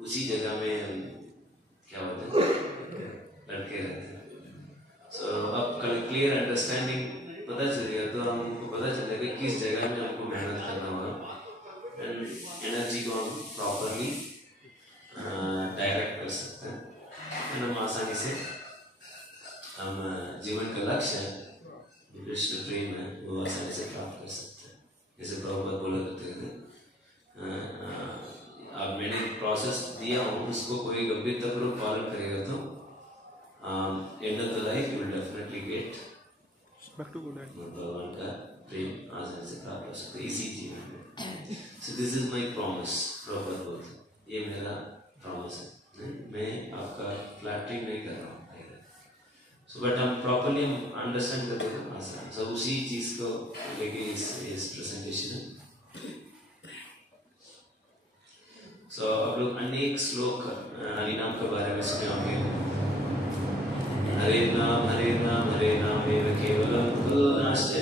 उसी जगह में क्या होता है लड़के रहते हैं। So अब क्लियर अंडरस्टैंडिंग पता चलेगा तो हमको पता चलेगा किस जगह में हमको मेहनत करना होगा, एंड एनर्जी को हम प्रॉपरली डायरेक्ट कर सकते हैं, एंड हम आसानी से हम जीवन का लक्ष्य है कृष्ण प्रेम है वो आसानी से प्राप्त कर सकते हैं। जैसे प्रभुपाद बोला करते थे, अब मैंने प्रोसेस दिया हूँ उसको कोई गंभीरतापूर्वक पालन करेगा तो end of the life you will definitely get भगवान का प्रेम आसानी से प्राप्त हो सकता है इसी जीवन में। So this is my promise, proper बोलते ये मेरा प्रॉमिस है, मैं आपका फ्लैटरिंग नहीं कर रहा हूँ। सो बट हम प्रॉपरली हम अंडरस्टैंड करते हैं आसान, सब उसी चीज को लेके इस प्रेजेंटेशन है। सो अब लोग अनेक श्लोक हरिनाम के बारे में सुने होंगे। हरे नाम एव केवलम नास्ते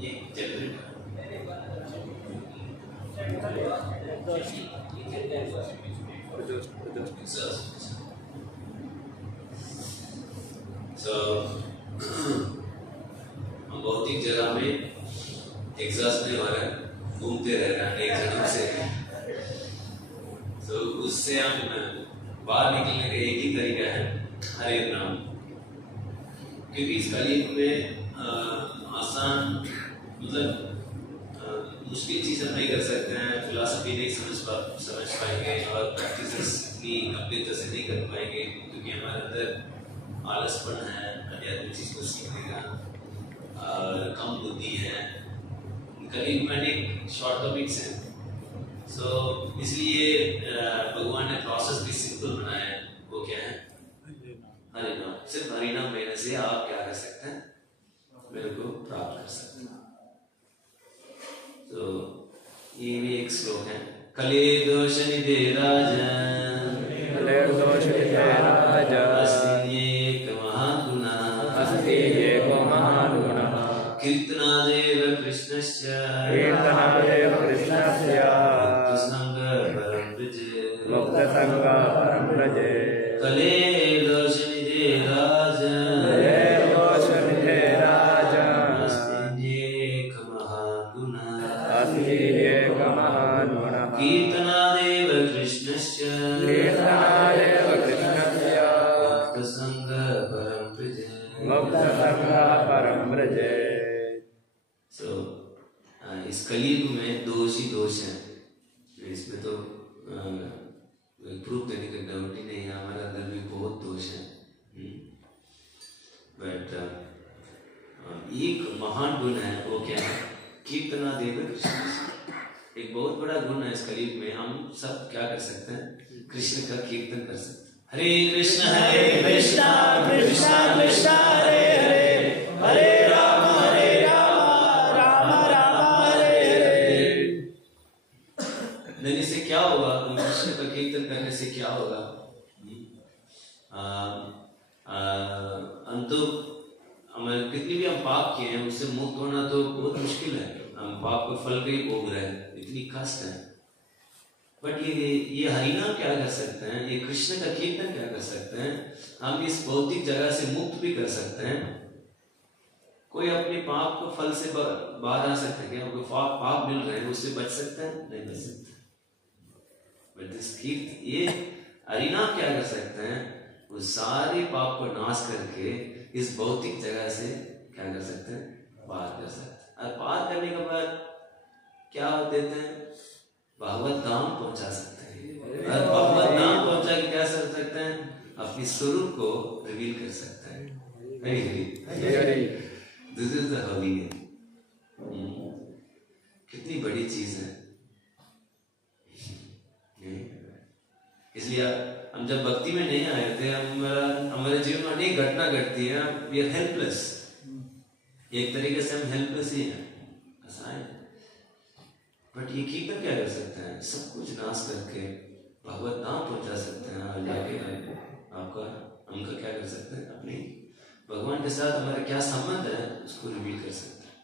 ये जनरेट So, हम भौतिक जगह में एग्जॉस्ट नहीं हो रहे हैं, घूमते रह रहे हैं एक जगह से। तो उससे हम बाहर निकलने का एक ही तरीका है हरे नाम, क्योंकि इस कलयुग में आसान मतलब मुश्किल चीज हम नहीं कर सकते हैं, फिलॉसफी नहीं समझ पाएंगे और प्रैक्टिसेस इतनी गंभीरता से नहीं कर पाएंगे, क्योंकि हमारे अंदर आलसपन है, आध्यात्मिक चीज को सीखने का और कम बुद्धि है। कलयुग में अनेक शॉर्ट टॉपिक्स हैं, सो इसलिए भगवान ने प्रोसेस भी सिंपल बनाया है। वो क्या है? हरे नाम। सिर्फ हरि नाम लेने से आप क्या कर सकते हैं? मेरे को प्राप्त कर सकते हैं। तो ये भी एक श्लोक है। कले दोष निधे राजा कीर्तनादेव कृष्णस्य मुक्तसंग परम व्रजे कले दोष निधे राजा कीर्तनादेव कृष्णस्य मुक्तसंग परम व्रजे। सो इस कलयुग में दोष ही दोष है, इसमें तो प्रूफ देने का डाउट ही नहीं है, हमारे अंदर भी बहुत दोष है। बट एक महान गुण है, वो क्या है? कीर्तनादेव कृष्णस्य। एक बहुत बड़ा गुण है इस कलयुग में, हम सब क्या कर सकते हैं? कृष्ण का कीर्तन कर सकते हैं। हरे कृष्ण कृष्ण कृष्ण हरे हरे, हरे राम राम हरे हरे। देने से क्या होगा? कृष्ण का कीर्तन करने से क्या होगा? हम तो हमारे कितनी भी हम पाप किए हैं उससे मुक्त होना तो बहुत मुश्किल है, हम पाप के फल के ही भोग रहे हैं, इतनी कष्ट है। बट ये हरिनाम क्या कर सकते हैं? ये कृष्ण का कीर्तन क्या कर सकते हैं? हम इस भौतिक जगह से मुक्त भी कर सकते हैं। कोई अपने पाप को फल से बाहर आ सकते हैं क्या? कोई पाप मिल रहे हैं उससे बच सकते हैं? नहीं बच सकते। बट दिस कीर्तन, ये हरिनाम क्या कर सकते हैं? वो सारे पाप को नाश करके इस भौतिक जगह से क्या कर सकते हैं? पार कर सकते हैं। और पार करने के बाद क्या देते हैं? भगवत धाम पहुंचा सकते हैं। और भगवत धाम पहुंचा के क्या कर सकते हैं? अपनी स्वरूप को रिवील कर सकते हैं। This is the holy name. कितनी बड़ी चीज है। इसलिए हम जब भक्ति में नहीं आए थे, हमारे जीवन में अनेक घटना घटती है, वी आर हेल्पलेस। एक तरीके से हम हेल्पलेस ही हैं, असहाय। बट ये कीर्तन क्या कर सकते हैं? सब कुछ नाश करके भगवत नाम पहुंचा सकते हैं। और जाके आपका हमका क्या कर सकते हैं? अपने भगवान के साथ हमारा क्या संबंध है उसको रिवील कर सकते हैं।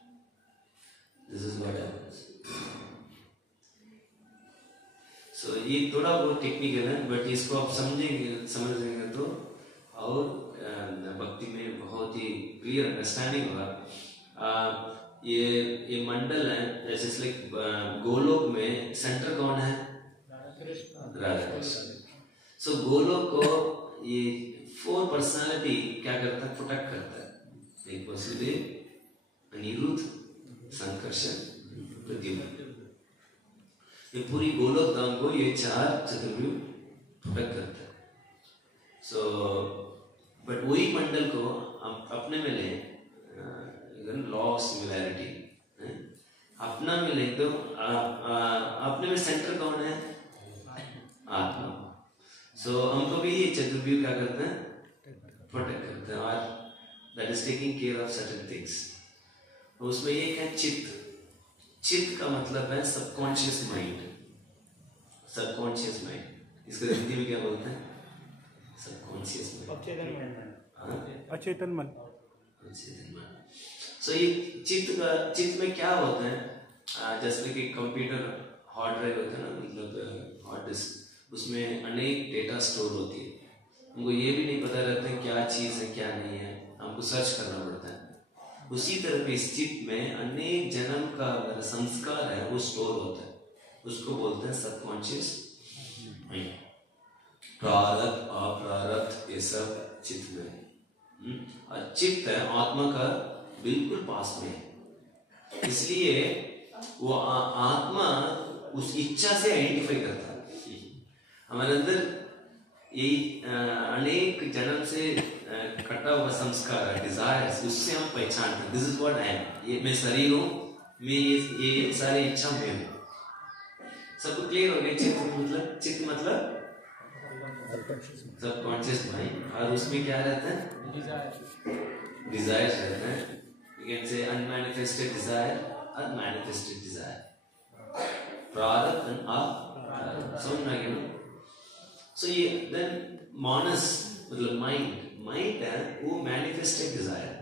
This is what happens. So ये थोड़ा बहुत टेक्निकल है, बट इसको आप समझेंगे तो और भक्ति में बहुत ही क्लियर अंडरस्टैंडिंग होगा। ये मंडल है, जैसे लाइक गोलोक में सेंटर कौन है? राधा कृष्ण। सो गोलोक को ये 4 पर्सनालिटी क्या करता है? प्रोटेक्ट करता है। एक वसुदेव, अनिरुद्ध, संकर्षण, प्रद्युम्न। ये पूरी गोलोक धाम को ये 4 चतुर्भुज प्रोटेक्ट करता है। सो बट वही मंडल को हम अपने में ले, लॉ ऑफ सिमिलैरिटी अपना में ले तो अपने में सेंटर कौन है? आत्मा। सो हमको भी ये चतुर्भुज क्या करते हैं? प्रोटेक्ट करते हैं, और that is taking care of certain things. उसमें एक है चित्त। चित्त का मतलब है सबकॉन्शियस माइंड। सबकॉन्शियस माइंड, इसको हिंदी में क्या बोलते हैं? सबकॉन्शियस माइंड, अचेतन मन। सो ये चित्त में क्या होता है? जैसे कि कंप्यूटर हार्ड ड्राइव होता है ना, मतलब हार्ड डिस्क, उसमें अनेक डेटा स्टोर होती है। हमको ये भी नहीं पता रहता है क्या चीज है क्या नहीं है, हमको सर्च करना पड़ता है। उसी तरह इस चित्त में अनेक जन्म का संस्कार है वो स्टोर होता है, उसको बोलते हैं सबकॉन्शियस माइंड। प्रारब्ध अप्रारब्ध ये सब चित्त में है। और चित्त है आत्मा का बिल्कुल पास में है, इसलिए वो आत्मा उस इच्छा से आइडेंटिफाई करता है। हमारे अंदर यही अनेक जन्म से कटा हुआ संस्कार डिजायर्स, उससे हम पहचानते हैं this is what I am, ये मैं शरीर हूँ, मैं ये सारी इच्छा में हूँ। सबको क्लियर हो गया? चित्त मतलब सबकॉन्शियस माइंड, और उसमें क्या रहता है? डिजायर रहता है। You can say unmanifested desire, unmanifested desire, प्रारब्ध and अप्रारब्ध। समझ में आ गया ना? So ये then मानस मतलब माइंड है वो manifested desire.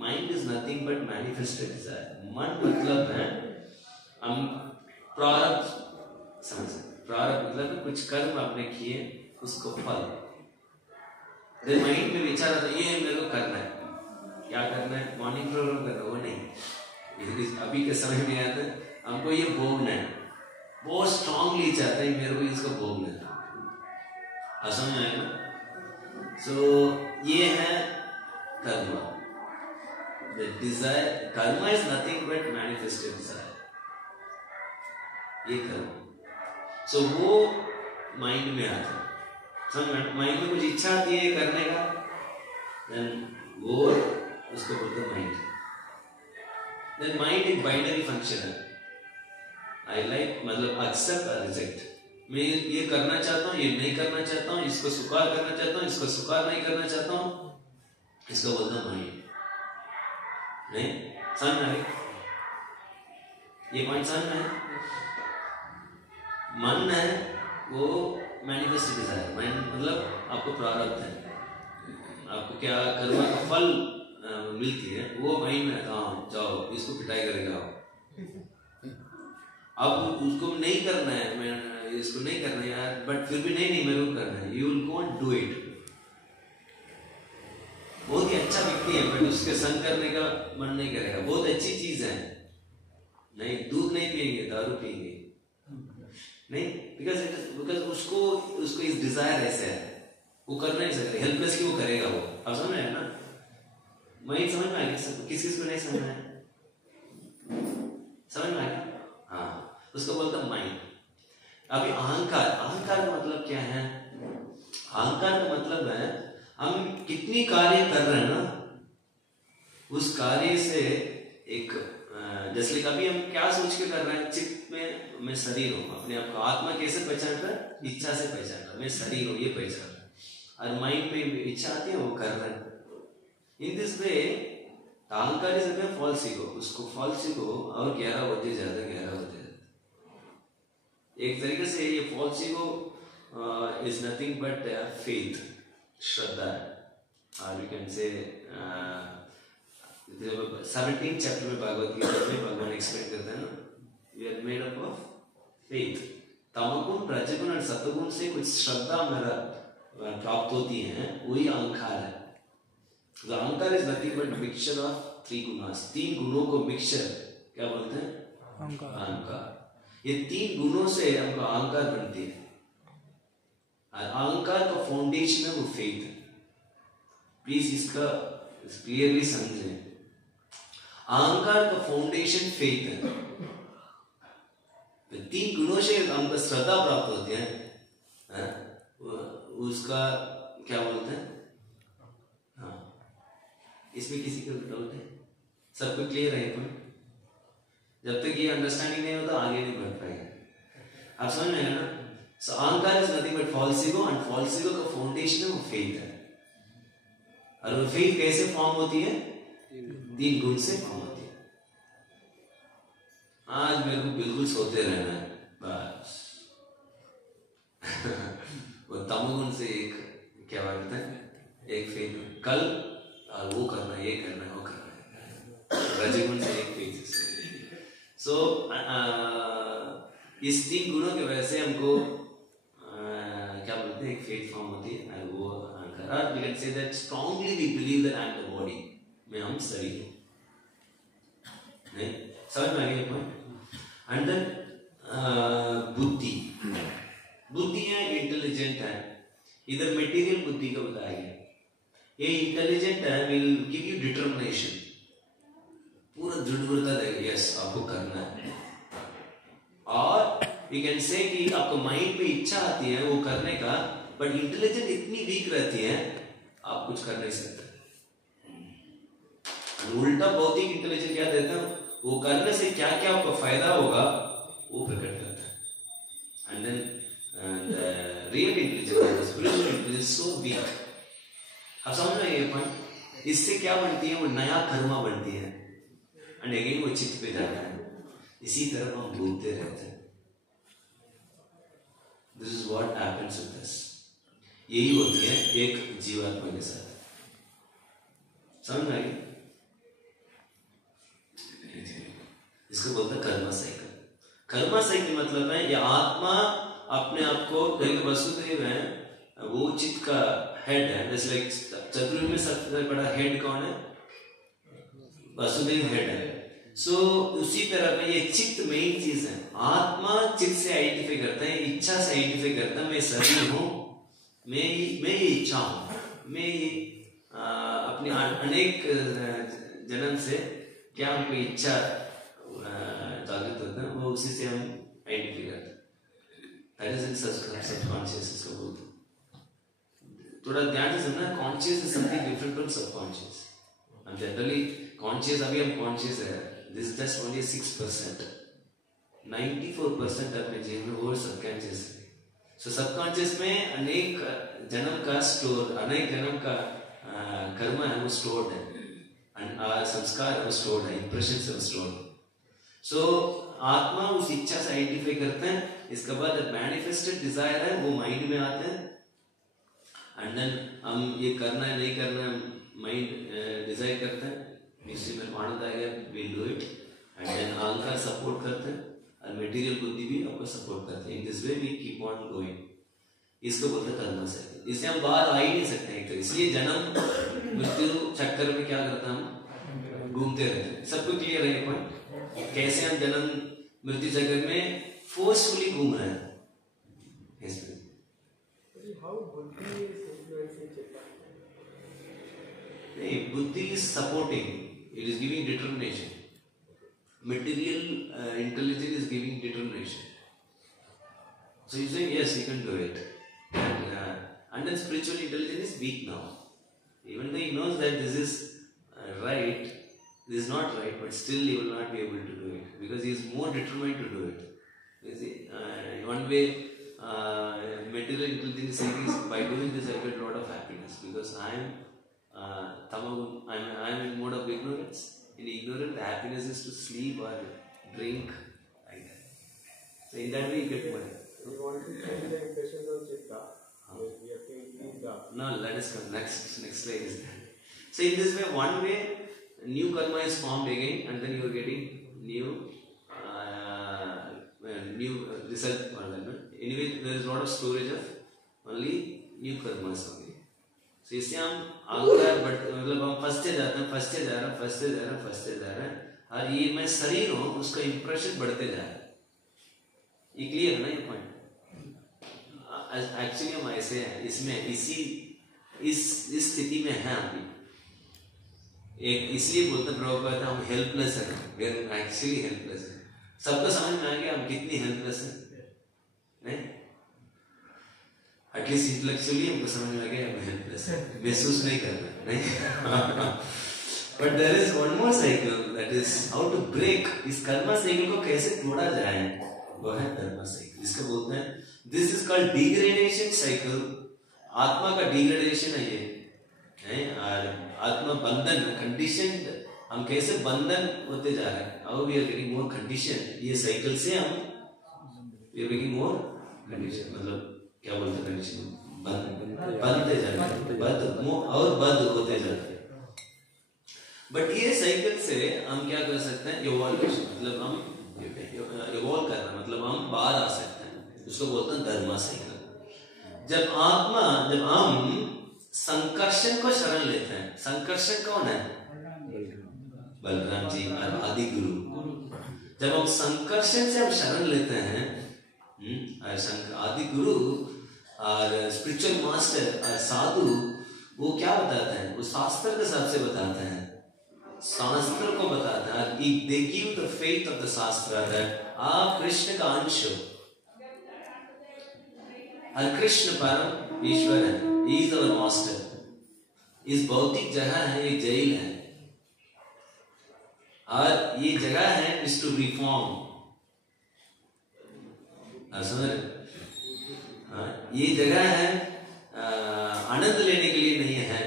Mind is nothing but manifested desire. मन मतलब है हम प्रारब्ध, समझ, प्रारब्ध मतलब कुछ कर्म आपने किए उसको फल। माइंड में विचार आता है ये मेरे को करना है, क्या करना है? मॉर्निंग प्रोग्राम करना, वो नहीं, अभी के समय में आता है हमको ये भोगना है, बहुत स्ट्रांगली चाहता है मेरे को इसको भोगना है। समझ में आएगा? सो ये है कर्म। The desire, karma is nothing but manifested desire, ये कर्म। सो वो माइंड में आता है। समझ, माइंड में कुछ इच्छा आती है करने का, देन वो उसको बोलते हैं माइंड। देन माइंड एक बाइनरी फंक्शन है, आई लाइक मतलब एक्सेप्ट और रिजेक्ट। मैं ये करना चाहता हूँ, ये नहीं करना चाहता हूँ, इसको स्वीकार करना चाहता हूँ, इसको स्वीकार नहीं करना चाहता हूँ, इसको बोलते हैं माइंड। नहीं समझ में आई? ये पॉइंट समझ में है? मन है वो मैनिफेस्टेड डिजायर। माइंड मतलब आपको प्रारब्ध है, आपको क्या कर्म का फल मिलती है, वो माइंड में आता है। जाओ इसको पिटाई करेगा, अब उसको नहीं करना है, मैं इसको नहीं करना है यार, बट फिर भी नहीं मेरे को करना है, you will go and do it. बहुत ही अच्छा व्यक्ति है बट उसके संग करने का मन नहीं करेगा, बहुत अच्छी चीज है, नहीं दूध नहीं पिएंगे, दारू पिएंगे नहीं, बिकॉज उसको इस डिजायर ऐसे है, वो कर नहीं सकते, हेल्पलेसली वो करेगा। वो अब समझ में आया ना? मैं समझ में आ गया? किस किस को नहीं समझ में आया? समझ में आ गया? हाँ, उसको बोलता है माइंड। अभी अहंकार, अहंकार का मतलब क्या है? अहंकार का मतलब है हम कितनी कार्य कर रहे हैं ना, उस कार्य से एक जैसे कभी हम क्या सोच के कर रहे हैं, चित्त में मैं शरीर हूं, अपने आप को आत्मा कैसे पहचान रहा है? इच्छा से पहचान रहा है, मैं शरीर हूं ये पहचान रहा है, और माइंड में इच्छा आती है वो कर रहे हैं। इन दिस वे अहंकार इज अ फॉल्स ईगो, उसको फॉल्स ईगो और गहरा होते जाता, गहरा होते जाता। एक तरीके से ये false ego is nothing but faith, श्रद्धा, और you can say 17th chapter में भागवत गीता में भगवान एक्सप्लेन करते हैं ना, we are made up of faith. तमगुण, रजगुण और सतगुण से कुछ श्रद्धा हमारा प्राप्त होती हैं वही अहंकार है। तो अहंकार is nothing but mixture of 3 gunas, 3 गुणों को मिक्सचर क्या बोलते हैं? अहंकार। ये 3 गुणों से हमको अहंकार बनती है। अहंकार का फाउंडेशन है वो फेथ है। प्लीज इसका क्लियरली समझें। अहंकार का फाउंडेशन फेथ है। 3 गुणों से हमको श्रद्धा प्राप्त होती है, उसका क्या बोलते हैं? हाँ, इसमें किसी को डाउट है? सबको क्लियर है पॉइंट? जब तक ये अंडरस्टैंडिंग नहीं होता आगे नहीं बढ़ पाएगा। आप समझ में है ना? So ahankar is nothing but false ego, and false ego का फाउंडेशन है वो फेथ है। और वो फेथ कैसे फॉर्म होती है? 3 गुण से फॉर्म होती है। आज मेरे को बिल्कुल सोते रहना है बस। वो तमोगुण से एक क्या बोलते हैं, एक फेथ कल वो करना है, ये करना है, वो करना है। रजगुण से एक फेथ। सो इस 3 गुणों की वजह से हमको क्या बोलते हैं, एक फेथ फॉर्म होती है। वो अहंकार, we can say that strongly we believe that I am the body, मैं हम शरीर हूं। नहीं समझ में आ गया पॉइंट? एंड देन बुद्धि, बुद्धि है, इंटेलिजेंट है। इधर मटेरियल बुद्धि का बताया गया। ये इंटेलिजेंट है, विल गिव यू डिटर्मिनेशन, पूरा दृढ़ता देगा, यस आपको करना है। और वी कैन से कि आपको माइंड में इच्छा आती है वो करने का, बट इंटेलिजेंट इतनी वीक रहती है आप कुछ कर नहीं सकते। उल्टा भौतिक इंटेलिजेंस क्या देता है, वो करने से क्या क्या आपको फायदा होगा वो प्रकट करता है। And then real intelligence, spiritual intelligence so weak. आप समझ रहे हैं ये पॉइंट? इससे क्या बनती है, वो नया कर्मा बनती है, एंड अगेन वो चित्त पे जाता है। इसी तरह हम भूलते रहते हैं। This is what happens with us. यही होती है एक जीवात्मा के साथ। समझ में आई? इसको बोलते हैं कर्मा साइकिल। कर्मा साइकिल मतलब है ये आत्मा अपने आप को, वसुदेव है वो चित्त का हेड है। जैसे लाइक चतुर्युग में सबसे बड़ा हेड कौन है? वसुदेव हेड है। सो उसी तरह का ये चित्त मेन चीज है। आत्मा चित्त से आइडेंटिफाई करता है, इच्छा से आइडेंटिफाई करता है, मैं शरीर हूं, मैं ये इच्छा हूं, मैं ये अपने अनेक जन्म से क्या हमको इच्छा जागृत होता है, वो उसी से हम आइडेंटिफाई करते हैं। सबकॉन्शियस इसको बोलते हैं। थोड़ा ध्यान से सुनना, conscious is something different from subconscious. हम जनरली कॉन्शियस, अभी हम कॉन्शियस है, दिस इज जस्ट ओनली 6%। 94% अपने जीवन में वो सबकॉन्शियस है। सो सबकॉन्शियस में अनेक जन्म का स्टोर, अनेक जन्म का कर्म है वो स्टोर्ड है, संस्कार है वो स्टोर्ड है, इंप्रेशन है वो स्टोर्ड है। सो आत्मा उस इच्छा से आइडेंटिफाई करते हैं। इसके बाद मैनिफेस्टेड डिजायर है वो माइंड में आते हैं, एंड देन हम ये करना है नहीं करना है माइंड डिसाइड करते हैं, निश्चय में मानता है will do it, and then अहंकार सपोर्ट करते हैं और मटेरियल बुद्धि भी आपको सपोर्ट करते हैं। In this way we keep on going. इसको बोलते हैं कर्म साइकिल। इससे हम बाहर आ ही नहीं सकते हैं। तो इसलिए जन्म मृत्यु चक्कर में क्या करते हैं, हम घूमते रहते हैं। सबको क्लियर है पॉइंट? कैसे हम जन्म मृत्यु चक्कर में फोर्सफुली घूम रहे हैं। नहीं, बुद्धि is supporting, it is giving determination. Material intelligence is giving determination. So you say yes, you can do it. And then spiritual intelligence is weak now. Even though he knows that this is right, this is not right, but still he will not be able to do it because he is more determined to do it. You see, in one way, material intelligence is by doing this I get a lot of happiness because I am in mode of ignorance. In ignorance, the happiness is to sleep or drink like that. So in that way you get money. We want to change the impressions of Chitta. We have to increase the... No, let us come. Next slide is that. So in this way, one way, new karma is formed again, and then you are getting new result. Anyway, there is a lot of storage of only new karmas होंगे। तो इससे हम आकर मतलब हम फंसते जाते हैं, फंसते जा रहे हैं, और ये मैं शरीर हूँ उसका इंप्रेशन बढ़ते जा रहा है। ये क्लियर है ना ये पॉइंट? एक्चुअली हम ऐसे हैं, इसमें इस स्थिति में हैं अभी। एक इसलिए बोलते प्रभुपाद हम हेल्पलेस हैं, वी आर एक्चुअली हेल्पलेस हैं। सबको समझ में आ गया हम कितनी हेल्पलेस हैं? नहीं, एटलीस्ट इंटेलेक्चुअली हमको समझ में आ गया हम हेल्पलेस हैं, महसूस नहीं कर रहे, नहीं। But there is one more cycle, that is how to break इस कर्मा साइकिल को, कैसे तोड़ा जाए, वो है कर्मा साइकिल। इसको बोलते हैं, this is called degradation cycle. आत्मा का डिग्रेडेशन है ये, है, और आत्मा बंधन कंडीशनड, हम कैसे बंधन होते जा रहे हैं, how we are getting more condition. ये साइकिल से हम we are getting more condition, मतलब क्या बोलते हैं कंडीशन, बनते जा रहे हैं, बद और बद होते जा रहे हैं। बट ये साइकिल से हम क्या कर सकते हैं, इवोल्यूशन, मतलब हम इवॉल्व करना, मतलब हम बाहर आ सकते हैं, उसको बोलते हैं धर्मा साइकिल। जब हम संकर्षण को शरण लेते हैं, संकर्षण कौन है? बलराम जी और आदि गुरु। जब हम संकर्षण से हम शरण लेते हैं, आदि गुरु और स्पिरिचुअल मास्टर और साधु, वो क्या बताते हैं? वो शास्त्र के हिसाब से बताते हैं, शास्त्र को बताते हैं। They give the faith of the शास्त्र that आप कृष्ण का अंश हो, और कृष्ण परम ईश्वर है, he is our master। इस भौतिक जगह है, ये जेल है, और ये जगह है is to reform। समझ रहे? ये जगह है आनंद लेने के लिए नहीं है,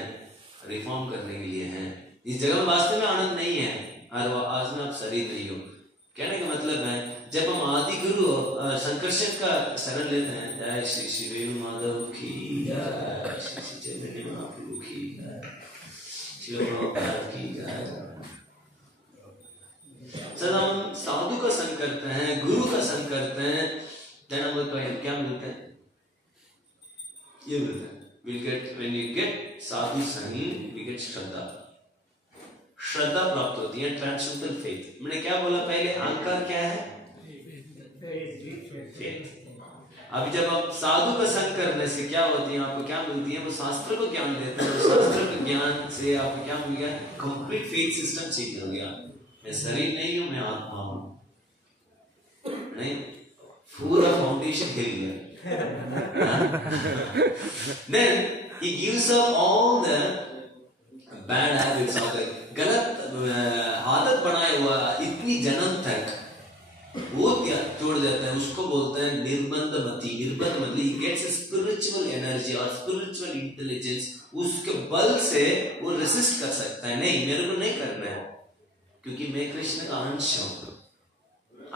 रिफॉर्म करने के लिए है। इस जगह में वास्तव में आनंद नहीं है, और आज में आप शरीर नहीं हो। कहने का मतलब है, जब हम आदि गुरु संकर्षण का शरण लेते हैं, जय श्री श्री वेणु माधव की जय, श्री श्री चैतन्य महाप्रभु की जय, श्री प्रभुपाद की जय। सदा हम साधु का संग करते हैं, गुरु का संग करते हैं, जन्म का क्या मिलता है? ये मिलता है, we'll get, when you get साधु संग, we get श्रद्धा, श्रद्धा प्राप्त होती है, ट्रांसेंडेंटल फेथ। मैंने क्या बोला पहले, अहंकार क्या है? फेथ। अभी जब आप साधु का संग करने से क्या होती है, आपको क्या मिलती है? वो शास्त्र को ज्ञान देते हैं, शास्त्र के ज्ञान से आपको क्या मिल गया? कंप्लीट फेथ सिस्टम चेंज हो गया। मैं शरीर नहीं हूं, मैं आत्मा हूं, नहीं, पूरा फाउंडेशन हिल गया। Then he gives up all the bad habits of the गलत आदत बनाया हुआ इतनी जन्म तक, वो क्या छोड़ देता है, उसको बोलते हैं निर्बंध मति। निर्बंध मतलब he gets spiritual energy और spiritual intelligence, उसके बल से वो रेसिस्ट कर सकता है, नहीं मेरे को नहीं करना है, क्योंकि मैं कृष्ण का अंश हूं।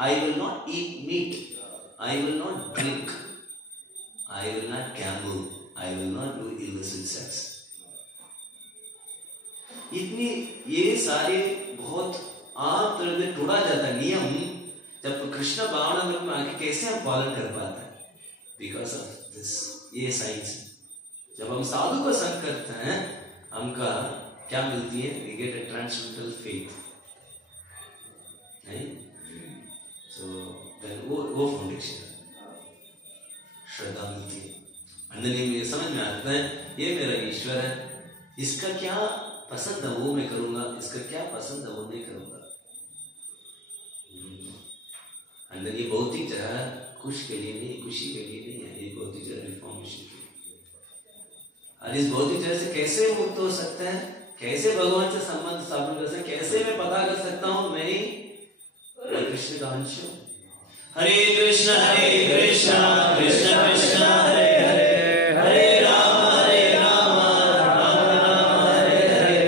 I will not eat meat, I will not drink, I will not gamble, I will not do illicit sex। इतनी ये सारे बहुत आम तरह से तोड़ा जाता नियम, जब कृष्ण भावना में आके कैसे हम पालन कर पाते हैं? बिकॉज ऑफ दिस, ये साइंस। जब हम साधु का संग करते हैं, हमका क्या मिलती है? We get a transcendental faith, नहीं? सो देन वो फाउंडेशन श्रद्धा मिलती है, अंदर ये समझ में आता है, ये मेरा ईश्वर है, इसका क्या पसंद है वो मैं करूंगा, इसका क्या पसंद है वो नहीं करूंगा। अंदर ये भौतिक जगह खुश के लिए नहीं, खुशी के लिए नहीं है, ये भौतिक जगह रिफॉर्मेशन के लिए। और इस भौतिक जगह से कैसे मुक्त हो सकते हैं, कैसे भगवान से संबंध स्थापन कर सकते हैं, कैसे मैं पता कर सकता हूं मैं कृष्ण का अंश हूं। हरे कृष्ण कृष्ण कृष्ण हरे हरे, हरे राम राम राम हरे हरे।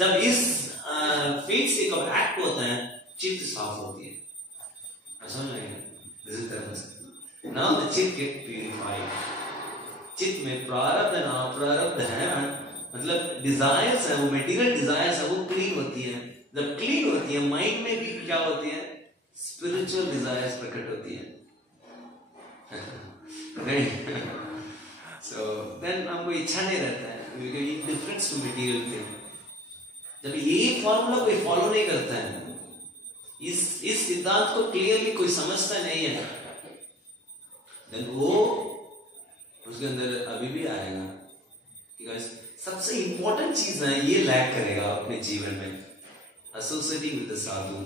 जब इस फेथ से कब एक्ट होता है, चित्त साफ होती है, समझ लगे? This is the now the चित्त गेट प्यूरिफाइड। चित्त में प्रारब्ध ना प्रारब्ध है, मतलब डिजायर्स है, वो मेटीरियल डिजायर्स है, वो क्लीन होती है। जब क्लीन होती है, माइंड में भी क्या होती है? स्पिरिचुअल डिजायर्स प्रकट होती है। So then हमको इच्छा नहीं रहता है, because indifference to material thing. जब ये फॉर्मूला कोई फॉलो नहीं करता है, इस सिद्धांत को क्लियरली कोई समझता नहीं है, then वो उसके अंदर अभी भी आएगा, because सबसे इंपॉर्टेंट चीज है ये लैक करेगा अपने जीवन में, associating with the sadhu.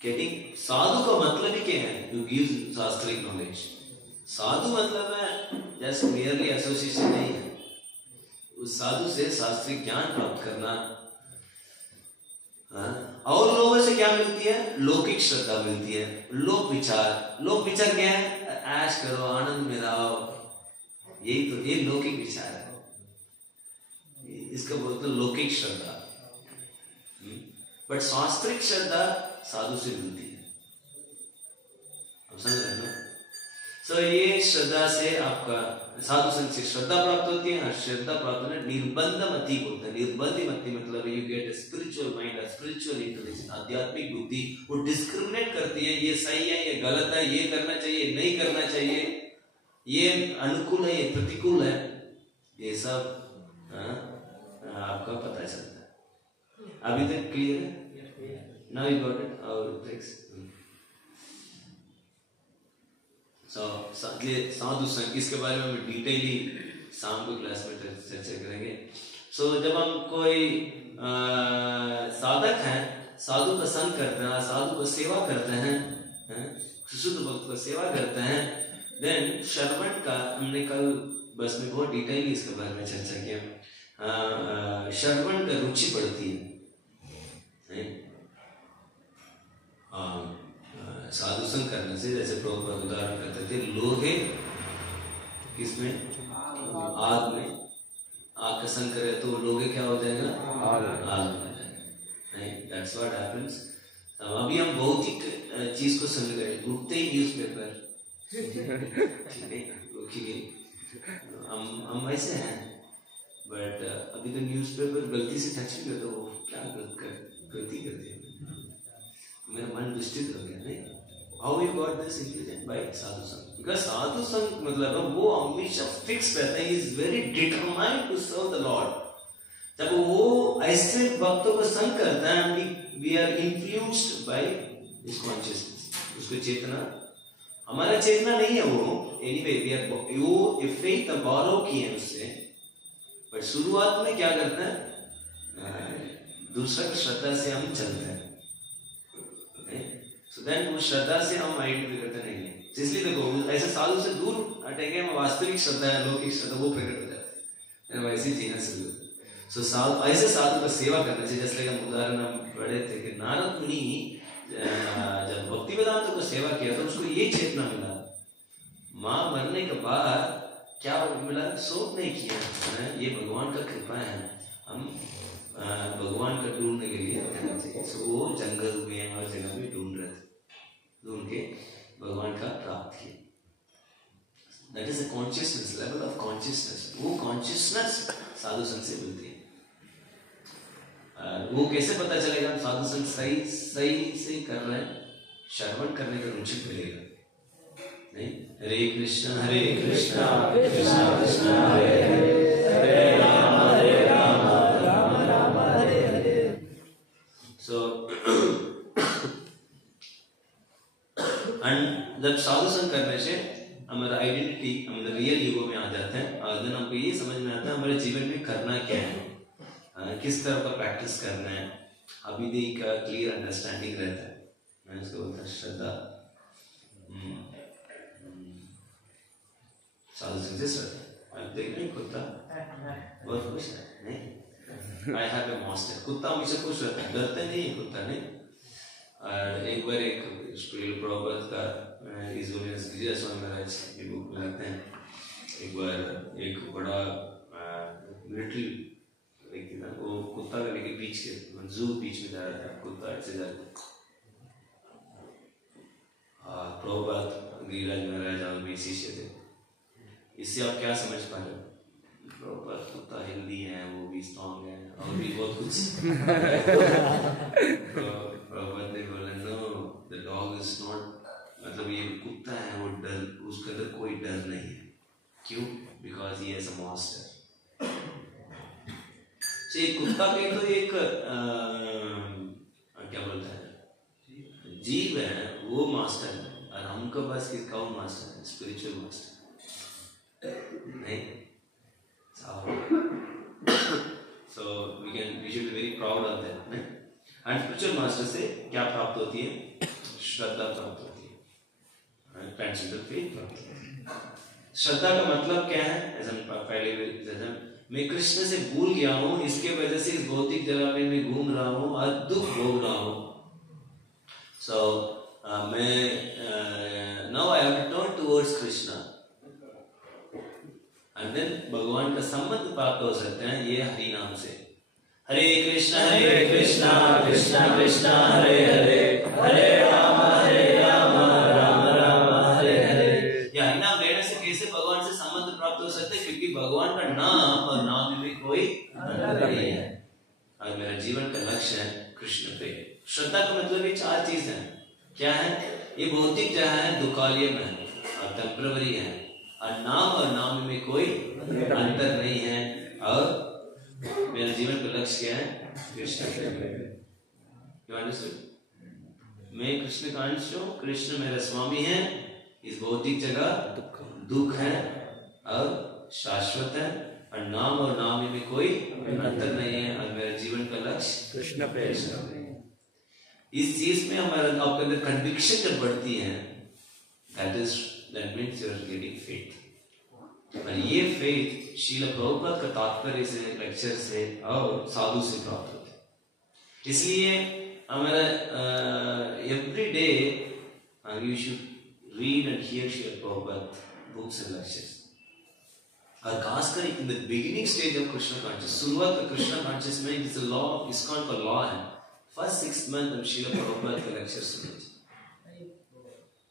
Getting sadhu का मतलब ही क्या है? टू गिव शास्त्रिक नॉलेज। साधु मतलब है जस्ट मियरली एसोसिएशन नहीं है, उस साधु से शास्त्रीय ज्ञान प्राप्त करना। और लोगों से क्या मिलती है? लौकिक श्रद्धा मिलती है, लोक विचार। लोक विचार क्या है? ऐश करो, आनंद में रहो, यही तो, ये लौकिक विचार है, इसका बोलते हैं लौकिक श्रद्धा। बट शास्त्रिक श्रद्धा साधु से मिलती है, आप समझ रहे हैं ना? सो ये श्रद्धा से आपका साधु संग से श्रद्धा प्राप्त होती है, और श्रद्धा प्राप्त होने निर्बंध मति बोलते हैं। निर्बंध मति मतलब you get spiritual mind, spiritual intelligence, आध्यात्मिक बुद्धि। वो डिस्क्रिमिनेट करती है, ये सही है, ये गलत है, ये करना चाहिए, नहीं करना चाहिए, ये अनुकूल है, ये प्रतिकूल है, ये सब आपका पता चलता है। अभी तक क्लियर है? Now you got it? और नेक्स्ट साधु संग, इसके बारे में हम डिटेली शाम को क्लास में चर्चा करेंगे। सो जब हम कोई साधक हैं, साधु का संग करते हैं, साधु को सेवा करते हैं, शुद्ध भक्त को सेवा करते हैं, देन श्रवण का हमने कल बस में बहुत डिटेली इसके बारे में चर्चा किया। श्रवण का रुचि बढ़ती है। साधु संग करने से, जैसे प्रभुपाद उदाहरण करते थे, लोहे किसमें? आग में। आग का संग करे तो लोहे क्या हो जाएगा? आग हो जाएगा। That's what happens. अभी हम भौतिक चीज को संग करें, उठते ही न्यूज़पेपर, हम ऐसे हैं, बट अभी तो न्यूज़पेपर गलती से टच भी करते, वो क्या गलती करते हैं, मेरा मन विस्तृत हो गया। नहीं, how you got this intelligent? By sadhu संग। बिकॉज साधु संग मतलब वो हमेशा फिक्स रहता है, is very determined to serve the lord. जब वो ऐसे भक्तों को संग करता है, we are influenced by his consciousness, उसको चेतना, हमारा चेतना नहीं है वो, एनीवे वी आर, वो इफेक्ट बारो किए हैं उससे। बट शुरुआत में क्या करते हैं? दूसरा श्रद्धा से हम चलते हैं, so then वो श्रद्धा से हम आइडेंटिफाई करते नहीं है। इसलिए देखो, ऐसे साधु से दूर हटेंगे, हम वास्तविक श्रद्धा है, लौकिक श्रद्धा, वो प्रकट हो जाती है, वैसे जीना शुरू होता है। सो साधु, ऐसे साधु का सेवा करना चाहिए। जैसे हम उदाहरण हम पढ़े थे कि नारद मुनि जब भक्ति वेदांत को सेवा किया तो उसको ये चेतना मिला, माँ मरने के बाद क्या मिला? शोक नहीं किया, ये भगवान का कृपा है, हम भगवान का ढूंढने के लिए रहना चाहिए। सो वो जंगल में हर जगह में ढूंढ रहे थे, ढूंढ के भगवान का प्राप्त किया। That is a consciousness, level of consciousness. वो कॉन्शियसनेस साधु संग से मिलती है। वो कैसे पता चलेगा हम साधु संग सही से कर रहे हैं? श्रवण करने का रुचि मिलेगा। नहीं, हरे कृष्णा कृष्णा कृष्णा हरे हरे, हरे राम राम हरे हरे। सो जब साधु संग करने से हमारा आइडेंटिटी, हम रियल ईगो में आ जाते हैं, और देन हमको ये समझ में आता है हमारे जीवन में करना क्या है, किस तरह का प्रैक्टिस करना है, अभी का क्लियर अंडरस्टैंडिंग रहता है। मैं इसको बोलता हूँ श्रद्धा, साधु संग से श्रद्धा। आप देख रहे हैं कुत्ता बहुत खुश है, नहीं? आई हैव ए मास्टर, कुत्ता हमेशा खुश रहता है, डरते नहीं है कुत्ता, नहीं? और एक बार एक स्पिरिचुअल प्रॉब्लम का इज़ोलेंस विजय स्वामी महाराज की बुक में आते हैं। एक बार एक बड़ा मिलिट्री व्यक्ति था, वो कुत्ता का लेके बीच के जू बीच में जा रहा था, कुत्ता ऐसे जा रहा। प्रभुपाद गिरिराज महाराज और मेरे शिष्य थे। इससे आप क्या समझ पा रहे हो? प्रभुपाद कुत्ता हेल्दी है, वो भी स्ट्रॉन्ग है, और भी बहुत कुछ। प्रभुपाद ने बोला no, the dog is not, मतलब ये कुत्ता है, वो डर, उसके अंदर कोई डर नहीं है। क्यों? Because he as a master. तो एक कुत्ता के तो एक क्या बोलता है, जीव है, वो मास्टर है, और हमको बस कौन मास्टर है? स्पिरिचुअल मास्टर नहीं। So we should be very proud of that, नहीं? And spiritual master से क्या प्राप्त होती है? श्रद्धा प्राप्त होती है, ट्रांसेंडेंटल फेथ प्राप्त होती है। श्रद्धा का मतलब क्या है? पहले मैं कृष्ण से भूल गया हूँ, इसके वजह से इस भौतिक जगह में मैं घूम रहा हूँ और दुख भोग रहा हूँ। So मैं now I have to turn towards Krishna, and then भगवान का संबंध प्राप्त हो सकते हैं ये हरि नाम से। हरे कृष्णा कृष्णा कृष्णा हरे हरे, हरे राम राम राम हरे हरे। ये हरि नाम लेने से कैसे भगवान से संबंध प्राप्त हो सकते हैं? क्योंकि भगवान का नाम और नाम में कोई अंतर नहीं है, और मेरा जीवन का लक्ष्य है कृष्ण पे। श्रद्धा का मतलब ये चार चीज है। क्या है? ये भौतिक जगह है, दुकालियम है और टेम्पररी है, और नाम में कोई अंतर नहीं है, और मेरा जीवन का लक्ष्य क्या है? कृष्ण। मैं कृष्ण का अंश हूँ, कृष्ण मेरा स्वामी है, इस भौतिक जगह दुख है और शाश्वत है, और नाम में कोई अंतर नहीं है, और मेरा जीवन का लक्ष्य कृष्ण। इस चीज में हमारा आपके अंदर कन्विक्शन जब बढ़ती है, that means you are getting faith। और ये फेथ श्रील प्रभुपाद का तात्पर्य से, लेक्चर से और साधु से प्राप्त होता है। इसलिए हमारा every day you should read and here Srila Prabhupada books and lectures. और खासकर इन the beginning stage of Krishna conscious, शुरुआत का कृष्ण कॉन्शियस में इट्स अ लॉ, इस्कॉन का लॉ है। फर्स्ट 6 मंथ हम श्रील प्रभुपाद के लेक्चर सुने।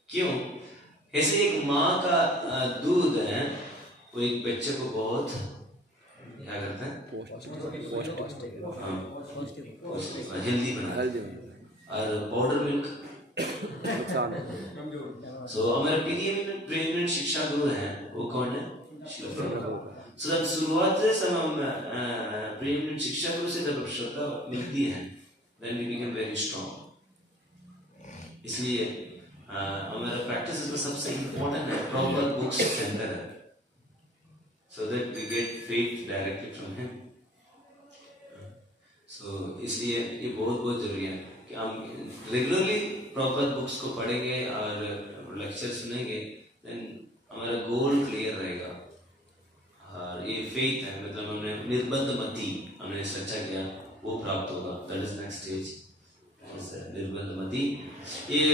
क्यों? ऐसे एक माँ का दूध है, वो एक बच्चे को बहुत क्या करता है? हेल्दी बनाता है। और पाउडर मिल्क सो हमारे प्रेग्नेंट शिक्षा गुरु हैं, वो कौन है? सो जब शुरुआत से हम प्रेग्नेंट शिक्षा गुरु से जब श्रद्धा मिलती है, then we become very strong। इसलिए हमारा प्रैक्टिस में सबसे इम्पोर्टेंट है प्रॉपर बुक्स सेंटर है, so that we get faith directly from him। so इसलिए ये बहुत जरूरी है कि हम रेगुलरली प्रॉपर बुक्स को पढ़ेंगे और लेक्चर सुनेंगे, then हमारा गोल क्लियर रहेगा। और ये फेथ है, मतलब हमने निर्बंध मति हमने चर्चा किया, वो प्राप्त होगा। दैट इज नेक्स्ट स्टेज, निर्बंध मति। ये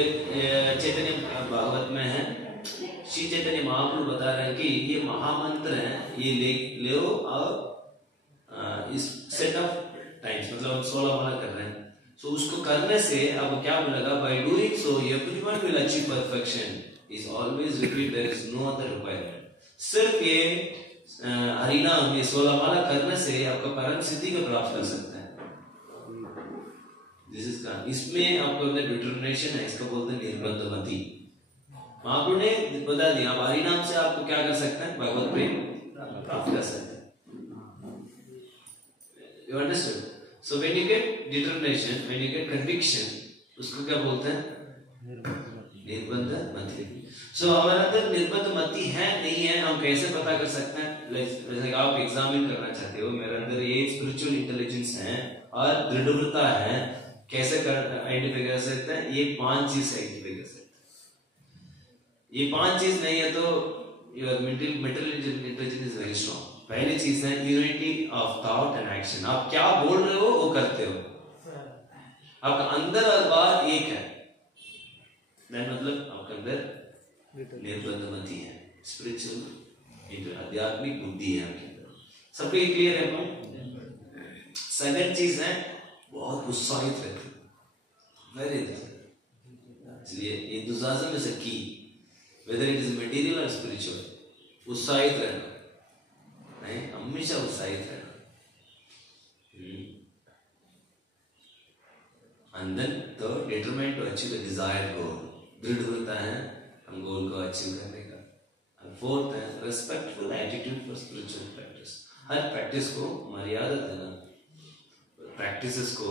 चैतन्य भागवत में है, श्री चैतन्य महाप्रभु बता रहे हैं कि ये महामंत्र है, ये ले लो और इस सेट ऑफ टाइम्स, मतलब हम 16 माला कर रहे हैं। सो उसको करने से आपको क्या मिलेगा? By doing so everyone will achieve perfection. Is always repeat, there is no other requirement. सिर्फ ये हरिनाम, ये 16 माला करने से आपका परम सिद्धि को प्राप्त कर सकते हैं। दिस इज का, इसमें आपको अंदर डिटरमिनेशन है, इसका बोलते हैं निर्बंध मति। महाप्रभु ने बता दिया, आप हरिनाम से आपको क्या कर सकते हैं? भगवत प्रेम प्राप्त कर सकते हैं। You understand? So when you get determination, when you get conviction, उसको क्या बोलते हैं? निर्बंध मति। सो हमारे अंदर निर्बंध मति है नहीं है, हम कैसे पता कर सकते हैं? जैसे आप एग्जामिन करना चाहते हो, मेरे अंदर ये स्पिरिचुअल इंटेलिजेंस है और दृढ़ता है, कैसे आइडेंटिफाई कर सकते हैं? ये 5 चीज से आइडेंटिफाई कर सकते हैं। ये 5 चीज नहीं है तो your mental intelligence is very strong. पहली चीज है unity of thought and action. आप क्या बोल रहे हो वो करते हो, आपका अंदर और बाहर एक है, मतलब आपके अंदर निर्बंध मति है, स्पिरिचुअल आध्यात्मिक बुद्धि है आपके अंदर। सबको ये क्लियर है? सेकंड चीज है बहुत उत्साहित रहते, वेरी, इसलिए एंथुसियाज्म इज अ की, वेदर इट इज मटेरियल और स्पिरिचुअल। उत्साहित रहना, नहीं, हमेशा उत्साहित रहना। And then third, determined to achieve the desired goal। दृढ़ होता है हम गोल को अचीव करने का। फोर्थ है respectful attitude for spiritual practice. Her practice को मर्यादा देना, प्रैक्टिसेस को,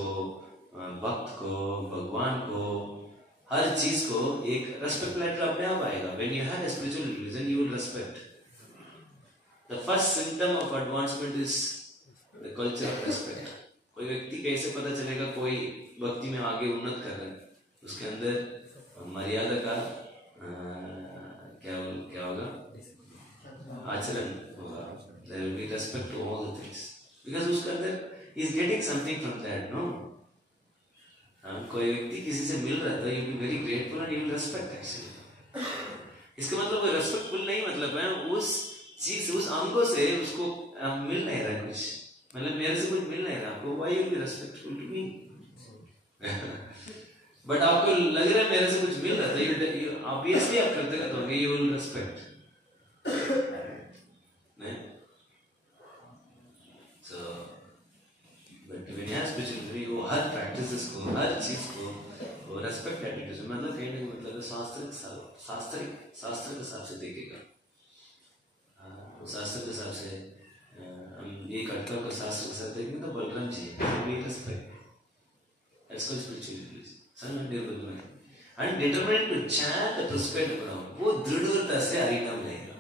भक्त को, भगवान को, हर चीज को एक रेस्पेक्ट लेटर अपने आप आएगा। When you have a spiritual religion you will respect. The first symptom of advancement is the culture of respect. कोई व्यक्ति कैसे पता चलेगा कोई भक्ति में आगे उन्नत कर रहा है? उसके अंदर मर्यादा का क्या होगा? आचरण होगा। There will be respect to all the things because उसके अंदर he is getting something from that, no? कोई व्यक्ति किसी से मिल रहा है, you will be very grateful and you will respect actually। इसका मतलब वो respectful नहीं मतलब है उस चीज, उस अंगों से उसको मिल नहीं रहा कुछ, मतलब मेरे से कुछ मिल नहीं रहा आपको, why you will be respectful to me? But आपको लग रहा है मेरे से कुछ मिल रहा था, ऑब्वियसली आप कृतज्ञ होंगे, you will respect. So but when you have spiritual वो हर प्रैक्टिसेस को, हर चीज को वो रेस्पेक्ट एटीट्यूड, मतलब कहने का मतलब शास्त्र के हिसाब से देखेगा। शास्त्र के हिसाब से हम एक अटकल को शास्त्र के साथ देखेंगे तो Balram ji we respect as called spiritual and determined to chant the prescribed program। वो दृढ़ता से हरिनाम लेगा।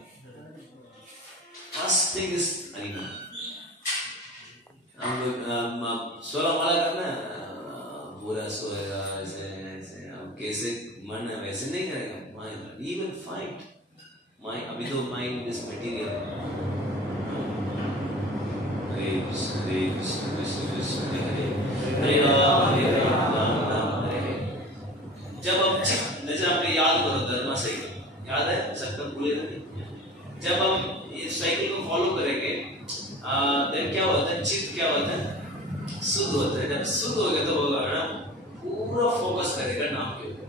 First thing is हरिनाम। हम लोग 16 माला करना है, पूरा सोएगा ऐसे ऐसे, हम कैसे मन है वैसे नहीं करेगा, माइंड even fight माइंड, अभी तो माइंड इज मटेरियल। हरे कृष्ण कृष्ण कृष्ण हरे हरे राम हरे राम। जब हम जैसे आपने याद करो धर्मा साइकिल याद है, सबका भूले नहीं। जब हम इस साइकिल को फॉलो करेंगे देन क्या होता है, चित्त क्या होता है, शुद्ध होता है। जब शुद्ध हो गया तो होगा ना पूरा फोकस करेगा नाम के ऊपर।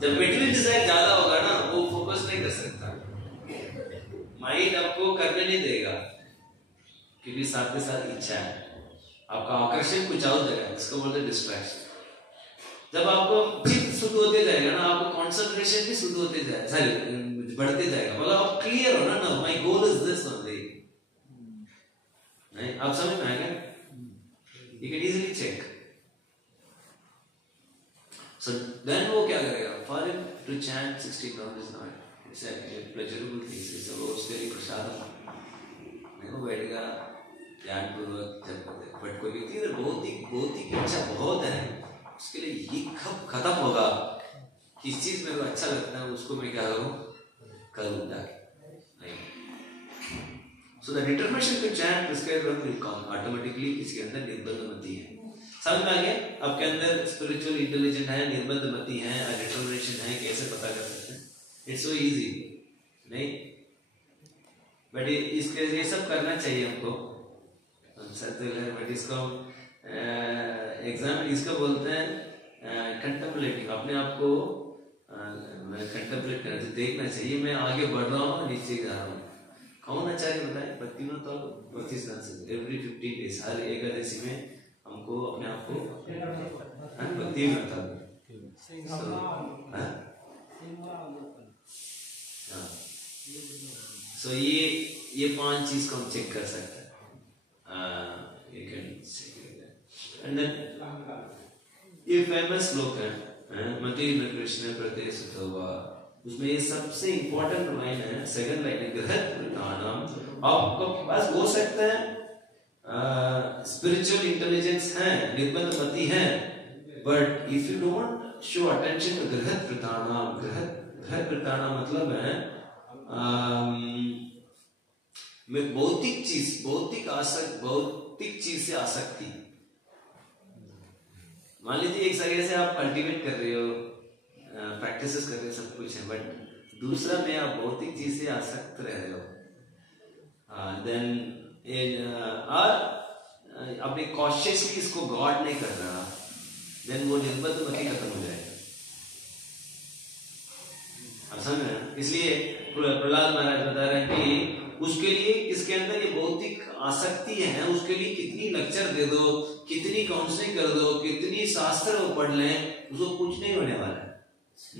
जब मेटेरियल डिजायर ज्यादा होगा ना वो फोकस नहीं कर सकता, माइंड आपको करने नहीं देगा, क्योंकि साथ के साथ इच्छा है, आपका आकर्षण कुछ और जगह, इसको बोलते हैं डिस्ट्रैक्शन। जब आपको चित्त शुद्ध होते जाएगा ना, आपको कंसंट्रेशन भी शुद्ध होते जाएगा, सॉरी बढ़ते जाएगा, मतलब आप क्लियर हो ना, my goal is this only. नहीं आप समझ में आएगा, you can easily check. So then वो क्या करेगा, for him to chant 60 round is not it's a pleasurable thing, it's वो उसके लिए प्रसाद नहीं, वो बैठेगा ध्यान पूर्वक जब करते। बट कोई व्यक्ति बहुत ही अच्छा बहुत है, उसके लिए ये कब खत्म होगा, किस चीज मेरे को अच्छा लगता है उसको मैं क्या करूं नहीं। So the determination to chant prescribed will come automatically, इसके अंदर निर्बंध मति है। समझ में आ गया? आपके अंदर स्पिरिचुअल इंटेलिजेंट है, निर्बंध मति है, डिटरमिनेशन है, कैसे पता कर सकते हैं? इट्स सो इजी नहीं, बट इसके ये सब करना चाहिए हमको। बट इसको एग्जाम इसका बोलते हैं कंटेम्पलेटिंग, अपने आप को कंटेम्पलेट करना, देखना चाहिए मैं आगे बढ़ रहा हूँ नीचे जा रहा हूँ। कौन आचार्य बताए? भक्तिनोद तो 25 दिन से एवरी 15 डेज हर एकादशी में हमको अपने आप को भक्ति में बता दो। सो ये 5 चीज को हम चेक कर सकते हैं। And then ये फेमस श्लोक है मति में कृष्ण प्रत्यय सुतवा, उसमें ये सबसे इंपॉर्टेंट लाइन है, सेकंड लाइन है गृहत प्रधानम। आपको पास हो सकता है स्पिरिचुअल इंटेलिजेंस है, निर्बंध मति है, but if you don't show attention to गृहत प्रधानम, गृहत प्रधानम मतलब है में भौतिक चीज से आसक्ति। मान लीजिए एक जगह से आप कल्टीवेट कर रहे हो, प्रैक्टिसेस कर रहे हो, सब कुछ है, बट दूसरा में आप भौतिक चीज से आसक्त रह रहे हो, देन और अपने कॉन्शियसली इसको गॉड नहीं कर रहा, देन वो निर्बंध मति खत्म हो जाएगा। आप समझ रहे हैं? इसलिए प्रहलाद महाराज बता रहे हैं कि उसके लिए इसके अंदर ये भौतिक आसक्ति है, उसके लिए कितनी लेक्चर दे दो, कितनी काउंसलिंग कर दो, कितनी शास्त्र वो पढ़ लें, उसको कुछ नहीं होने वाला है।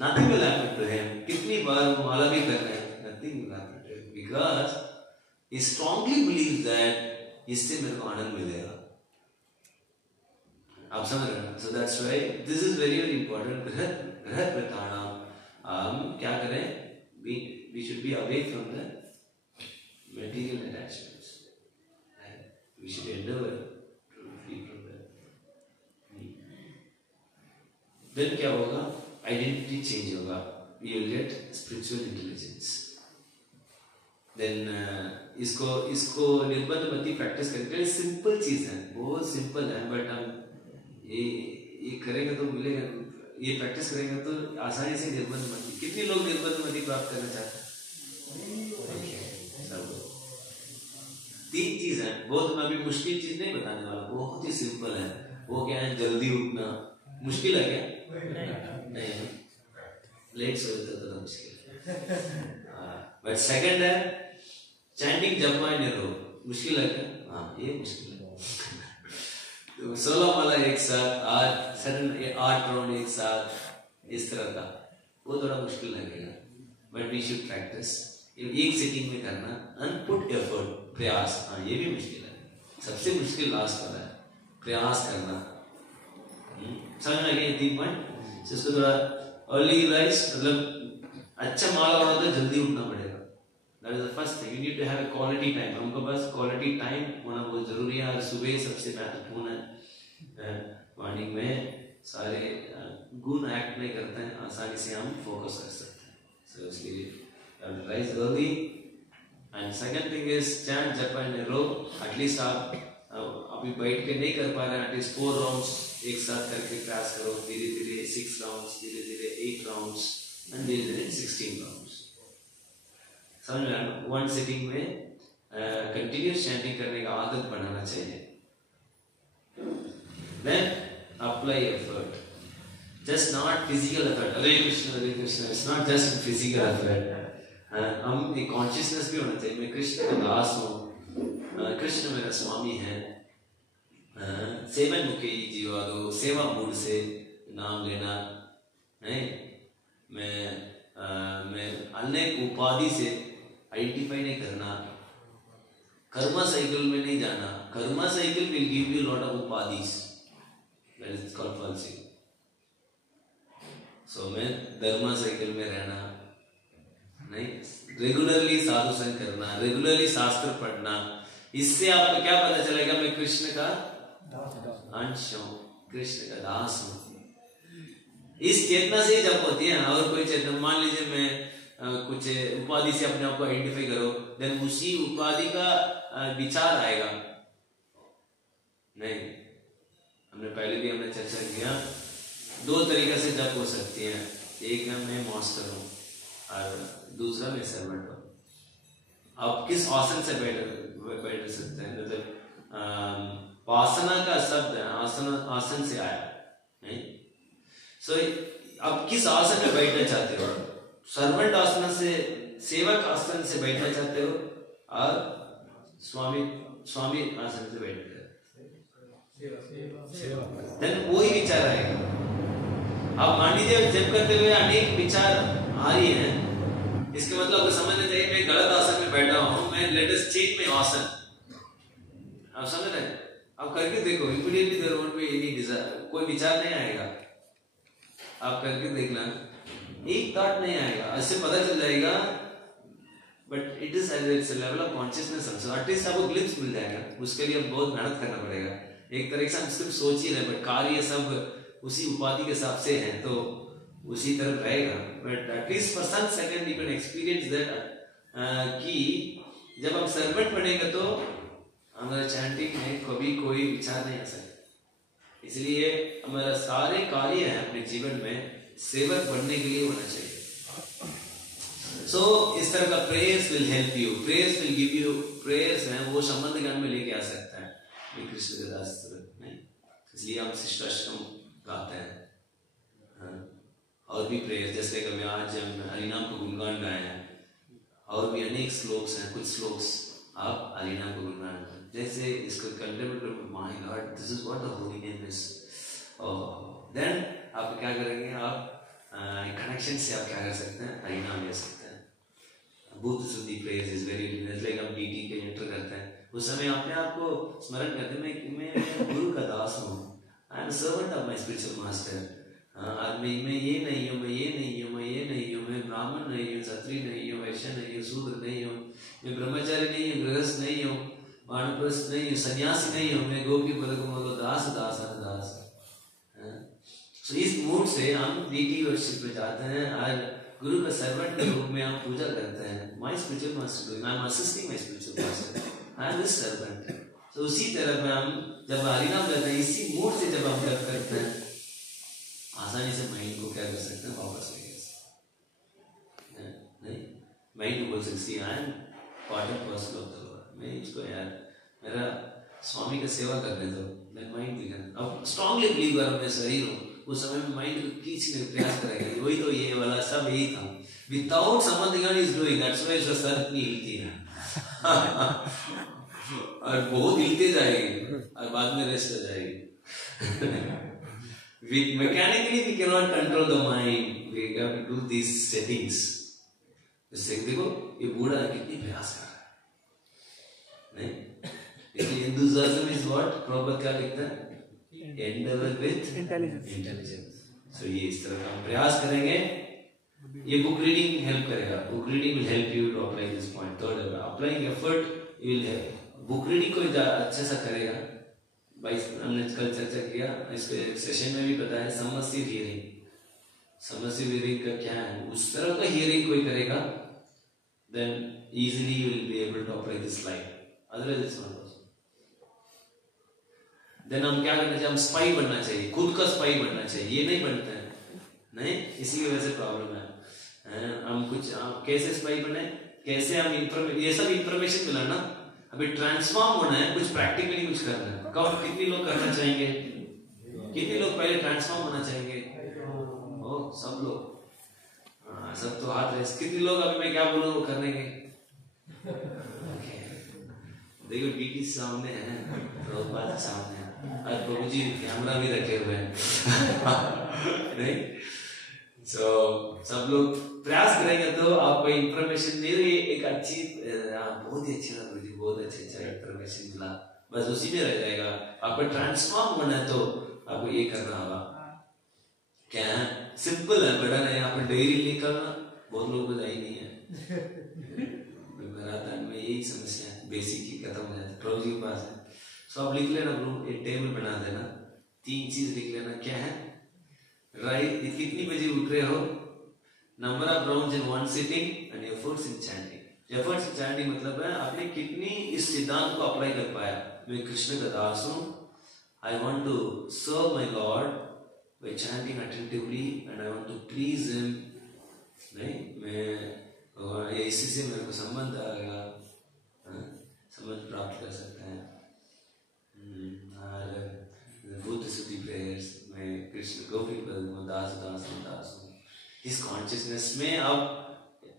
nothing will happen to him. कितनी बार वो माला भी कर रहे हैं, nothing will happen to him because he strongly believes that इससे मेरे को आनंद मिलेगा. आप समझ रहे हैं? So that's why this is very very important. ग्रह प्रताड़ाम, हम क्या करें? We should be away from the material attachments. We should endeavor to be free from that. Then क्या होगा? Identity change होगा. We will get spiritual intelligence. Then इसको निर्बंध मती प्रैक्टिस करके सिंपल चीज है, बहुत सिंपल है, बट हम ये करेंगे तो मिलेगा, ये प्रैक्टिस करेंगे तो आसानी से निर्बंध मती. कितने लोग निर्बंध मती प्राप्त करना चाहते हैं? तीन चीज है, बहुत मैं अभी मुश्किल चीज नहीं बताने वाला, बहुत ही सिंपल है. वो क्या है? जल्दी उठना. मुश्किल है क्या? नहीं. लेट सोते तो मुश्किल है. बट सेकंड है चैंटिंग जपमा रो. मुश्किल है क्या? हाँ, ये मुश्किल है. तो 16 माला एक साथ, 8 राउंड एक साथ, इस तरह का वो थोड़ा मुश्किल लगेगा. But we should practice. एक सिटिंग में करना, अनपुट एफर्ट, प्रयास. हाँ, ये भी मुश्किल है. सबसे मुश्किल लास्ट वाला है, प्रयास करना. समझ में आ गया? 3 पॉइंट. इसको थोड़ा अर्ली राइज, मतलब अच्छा माला होना तो जल्दी उठना पड़ेगा. That is the first thing. You need to have a quality time. हमको बस क्वालिटी टाइम होना बहुत जरूरी है. और सुबह सबसे महत्वपूर्ण है. मॉर्निंग में सारे गुण एक्ट नहीं करते हैं, आसानी से हम फोकस कर सकते हैं. सो इसके लिए rise early. And second thing is chant japa and row. At least आप अभी बैठ के नहीं कर पा रहे हैं, at least 4 rounds एक साथ करके प्रयास करो. धीरे धीरे 6 rounds, धीरे धीरे 8 rounds, and धीरे धीरे 16 rounds. समझ में आया? वन सिटिंग में कंटिन्यूस चैंटिंग करने का आदत बनाना चाहिए. Then apply effort. Just not physical effort. Hare Krishna, Hare Krishna. It's not just physical effort. हम एक कॉन्शियसनेस भी होना चाहिए. मैं कृष्ण का दास हूँ, कृष्ण मेरा स्वामी है. सेवन मुखी जीवा दो, सेवा मूड से नाम लेना नहीं. मैं अनेक उपाधि से आइडेंटिफाई नहीं करना. कर्मा साइकिल में नहीं जाना. Karma cycle will give you lot of उपाधिस. दैट इज कॉल्ड फॉल्सिंग. सो मैं धर्मा साइकिल में रहना नहीं. रेगुलरली साधु संग करना, रेगुलरली शास्त्र पढ़ना. इससे आपको क्या पता चलेगा? मैं कृष्ण का अंश हूं, कृष्ण का दास हूं. इस चेतना से ही जब होती है. और कोई चेतना, मान लीजिए मैं कुछ उपाधि से अपने आप को आइडेंटिफाई करो, देन उसी उपाधि का विचार आएगा नहीं. हमने पहले भी चर्चा किया, 2 तरीके से जप हो सकती है. एक है मैं मास्टर हूं और दूसरा मैं सर्वेंट हूं. आप किस आसन से बैठ सकते हैं? मतलब वासना का शब्द आसन से आया नहीं. सो आप किस आसन में बैठना चाहते हो? सर्वेंट आसन से, सेवक आसन से बैठना चाहते हो और स्वामी आसन से बैठते हो. देन वही विचार आएगा. आप मान लीजिए जब करते हुए अनेक विचार आ रही हैं, इसके मतलब आपको समझना चाहिए मैं गलत आसन में बैठा हूं, मैं लेट अस चेंज माय आसन. आप समझ रहे हैं? आप करके देखो, immediately there won't be any desire. कोई विचार नहीं आएगा. आप करके देखना, एक थॉट नहीं आएगा. इससे पता चल जाएगा. But it is it's a level of consciousness also. At least आपको ग्लिम्स मिल जाएगा. उसके लिए बहुत मेहनत करना पड़ेगा. एक तरह से हम सिर्फ सोच ही रहे, बट कार्य सब उसी उपाधि के हिसाब से है तो उसी तरफ रहेगा. But at least for some second you can experience that कि जब हम सर्वेंट बनेंगे तो हमारा चैंटिंग में कभी कोई विचार नहीं आ सकता. इसलिए हमारा सारे कार्य है अपने जीवन में सेवक बनने के लिए होना चाहिए. सो इस तरह का prayers will help you. Prayers will give you. Prayers है वो संबंध ज्ञान में लेके आ सकता है. कृष्ण के दास नहीं. इसलिए हम शिष्टाश्रम गाते हैं. और भी प्रेयर, जैसे कभी आज हम हरिनाम को गुणगान गाए हैं. और भी अनेक श्लोक्स हैं. कुछ श्लोक्स आप हरिनाम को गुणगान, जैसे इसको contemplate, my God this is what the holy name is. Then आप क्या करेंगे? आप कनेक्शन से आप क्या कर सकते हैं, परिणाम ले सकते हैं। बुद्ध शुद्धि प्रेज इज वेरी लाइक हम डीटी के एंटर करते हैं, उस समय अपने आप को स्मरण करते हैं मैं गुरु का दास हूँ, I am servant of my spiritual master. मैं ये नहीं हूँ, मैं ये नहीं हूँ, मैं ये नहीं हूँ, मैं ब्राह्मण नहीं हूँ, क्षत्रिय नहीं हूँ, वैश्य नहीं हूँ, शूद्र नहीं हूँ, मैं ब्रह्मचारी नहीं हूँ, गृहस्थ नहीं हूँ, वानप्रस्थ नहीं हूँ, सन्यासी नहीं हूँ, मैं गोपी पदक दास दास दास। तो इस मूड से हम डीटी वर्शिप में जाते हैं और गुरु का सर्वेंट के रूप में हम पूजा करते हैं। My spiritual master, I am assisting my spiritual master, I am his servant. तो उसी तरह में हम जब हरिनाम करते हैं, इसी मूड से जब हम जब करते हैं, आसानी से माइंड को क्या कर सकते हैं, वापस ले सकते हैं। नहीं, माइंड को बोल सकती है I am part and parcel of the Lord, मैं इसको यार मेरा स्वामी का सेवा करने दो, मैं माइंड भी करना। अब स्ट्रांगली बिलीव कर मैं शरीर हूँ, उस समय में माइंड को खींचने का प्रयास करेगा, वही तो ये वाला सब यही था, without something else is doing, that's why उसका सर इतनी हिलती है और बहुत हिलते जाएगी और बाद में रेस्ट हो जाएगी। Mechanically we cannot control the mind, we have to do these settings। इससे देखो ये बूढ़ा कितनी प्रयास कर रहा है, नहीं इसलिए enthusiasm is what प्रॉपर क्या लिखता है, endeavor with intelligence। So ये इस तरह का हम प्रयास करेंगे, ये बुक रीडिंग हेल्प करेगा, book reading will help you to apply this point। Third applying effort will help, book reading को अच्छे से करेगा। भाई हमने कल चर्चा किया, इसके सेशन में भी बताया सबमर्सिव हियरिंग। सबमर्सिव हियरिंग का क्या है, उस तरह का हियरिंग कोई करेगा then easily you will be able to apply this life, otherwise it's not possible। then हम क्या करना चाहिए, हम स्पाई बनना चाहिए, खुद का स्पाई बनना चाहिए, ये नहीं बनते हैं, नहीं, इसी की वजह से प्रॉब्लम है। हम कुछ कैसे स्पाई बने, कैसे हम ये सब इंफॉर्मेशन मिला ना, अभी ट्रांसफॉर्म होना है, कुछ प्रैक्टिकली कुछ करना है। कौन कितने लोग करना चाहेंगे, कितने लोग पहले ट्रांसफॉर्म होना चाहेंगे, ओ सब लोग, सब तो हाथ रहे, कितने लोग अभी मैं क्या बोलूँ वो करने के, देखो डीटी सामने है, प्रभुपाद सामने है, और प्रभु जी कैमरा भी रखे हुए हैं नहीं, so सब लोग प्रयास करेंगे तो आपको इंफॉर्मेशन मिल, एक अच्छी बहुत ही अच्छी लग रही, बहुत अच्छा इंफॉर्मेशन मिला, बस उसी में रह जाएगा। आपको ट्रांसफॉर्म होना है तो आपको ये करना होगा, क्या है, सिंपल है, बड़ा नहीं, आपको डायरी निकालना बहुत लोगों को ही नहीं है मैराथन में यही समस्या है, बेसिक ही खत्म हो जाता है, प्रभु जी के पास है। सो आप लिख लेना, एक टेबल बना देना, 3 चीज लिख लेना, क्या है, राइट, कितनी बजे उठ रहे हो, number of rounds in one sitting and efforts in chanting. Efforts in chanting मतलब है आपने कितनी इस सिद्धांत को अप्लाई कर पाया, मैं कृष्ण का दास हूँ, I want to serve my lord by chanting attentively and I want to please him. नहीं, मैं इसी से मेरे को संबंध आएगा, संबंध प्राप्त कर सकते हैं। और बुद्ध शुद्धि प्रेयर्स, मैं कृष्ण गोपी दास दास दास हूँ, इस कॉन्शियसनेस में आप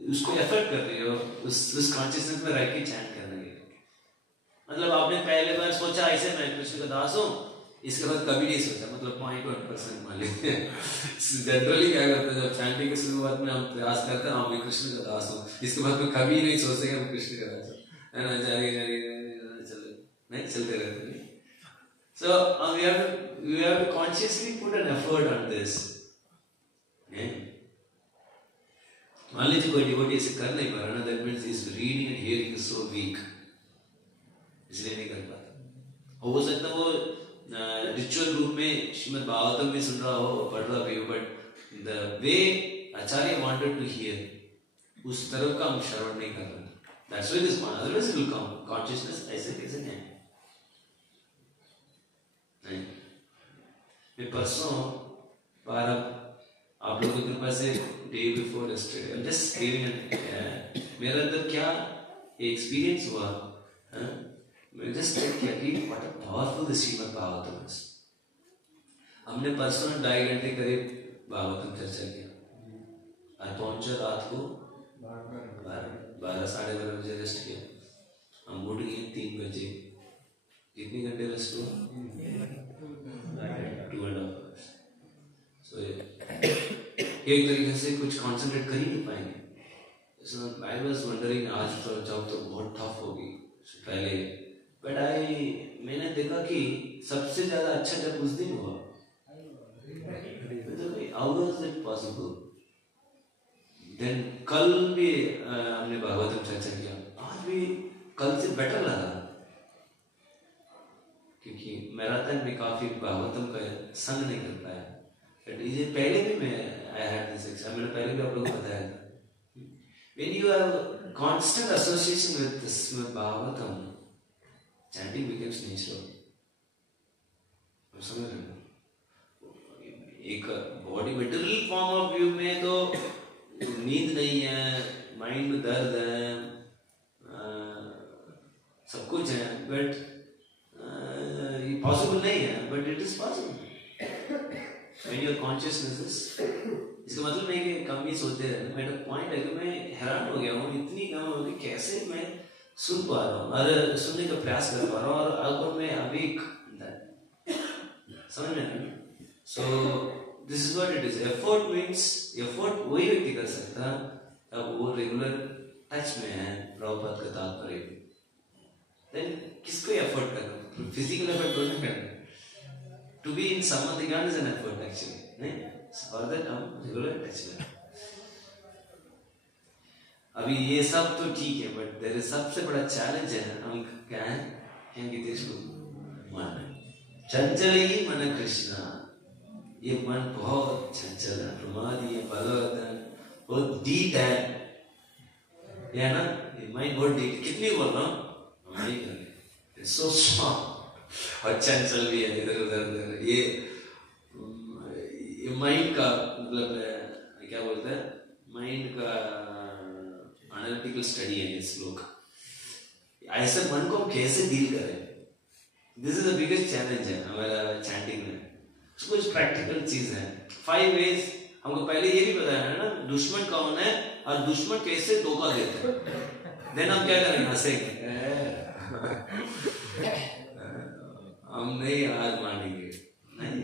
उसको एफर्ट कर रहे हो, उस कॉन्शियसनेस में रह के चैंट करने के, मतलब आपने पहले बार सोचा ऐसे मैं कृष्ण का दास हूँ, इसके बाद कभी नहीं सोचा, मतलब 0.1% मान लेते हैं। जनरली क्या करते हैं, जब चैंटिंग की शुरुआत में हम प्रयास करते हैं, मैं कृष्ण का दास हूँ, इसके बाद में कभी नहीं सोचते हम कृष्ण का दास है ना, चलते रहते हैं। So we have to consciously put an effort on this। मान लीजिए कोई डिवोटी ऐसे कर नहीं पा रहा ना, that means his reading and hearing is so weak, इसलिए नहीं कर पाता। हो सकता है वो रिचुअल रूप में श्रीमद् भागवतम भी सुन रहा हो, पढ़ रहा भी हो, but the way acharya wanted to hear, उस तरफ का हम श्रवण नहीं कर रहे। That's why this one, otherwise it will come consciousness, ऐसे कैसे नहीं? मैं परसों बार आप लोगों की कृपा से day before yesterday I am just giving मेरे अंदर क्या एक्सपीरियंस हुआ, मैं जस्ट चेक किया कि what a powerful the Shrimad Bhagavatam है। हमने परसों 2.5 घंटे करीब भागवतम चर्चा किया और पहुंचा रात को 12 साढ़े 12 बजे रेस्ट किया, हम उठ गए 3 बजे। कितने घंटे रेस्ट हुआ? 2.5 hours। So एक तरीके से कुछ कंसंट्रेट कर ही नहीं पाएंगे। आई वॉज वंडरिंग आज तो जब तो बहुत टफ होगी पहले, बट मैंने देखा कि सबसे ज्यादा अच्छा जब उस दिन हुआ, how was it possible. Then कल भी हमने भागवतम चर्चा किया, आज भी कल से बेटर लगा, क्योंकि मैराथन में काफी भागवतम का संग नहीं कर पाया। ये पहले भी मैं आई हैड दिस एक्सपीरियंस, मैंने पहले भी आप लोगों को बताया था। When you have constant association with this Bhagavatam, chanting becomes natural. समझ रहे हो? एक body material form of view में तो नींद नहीं है, माइंड में दर्द है, सब कुछ है, बट ये पॉसिबल नहीं है, but it is possible when your consciousness is, इसका मतलब नहीं कि कम ही सोते हैं। मेरा पॉइंट है कि मैं हैरान हो गया हूँ, इतनी कम हो गई, कैसे मैं सुन पा रहा हूँ और सुनने का प्रयास कर पा रहा हूँ, और अगर मैं अभी समझ में। So this is what it is. Effort means, effort वही व्यक्ति कर सकता अब वो रेगुलर टच में है प्रभुपाद का तात्पर्य। देन किसको एफर्ट करना, फिजिकल एफर्ट तो नहीं करना। To be in samadhigan is an effort actually, नहीं? For that हम regular touch में। अभी ये सब तो ठीक है, but there is सबसे बड़ा challenge है, हम क्या है? हैं गीतेश को मन चंचल ही मन कृष्णा, ये मन बहुत चंचल है, प्रमादी है, बलवत है, बहुत डीप है, ये है ना? ये माइंड बहुत डीप, कितनी बोल रहा हूँ? हम नहीं करेंगे, it's so strong और चंचल भी है इधर उधर। ये माइंड का मतलब क्या बोलते हैं, माइंड का एनालिटिकल स्टडी है ये श्लोक। ऐसे मन को कैसे डील करें, this is the biggest challenge है हमारा चैंटिंग में। कुछ प्रैक्टिकल चीज है, 5 ways हमको पहले ये भी बताया है ना, दुश्मन कौन है और दुश्मन कैसे धोखा देते हैं। देन हम क्या करेंगे, हंसेंगे, हम नहीं हार मानेंगे, नहीं।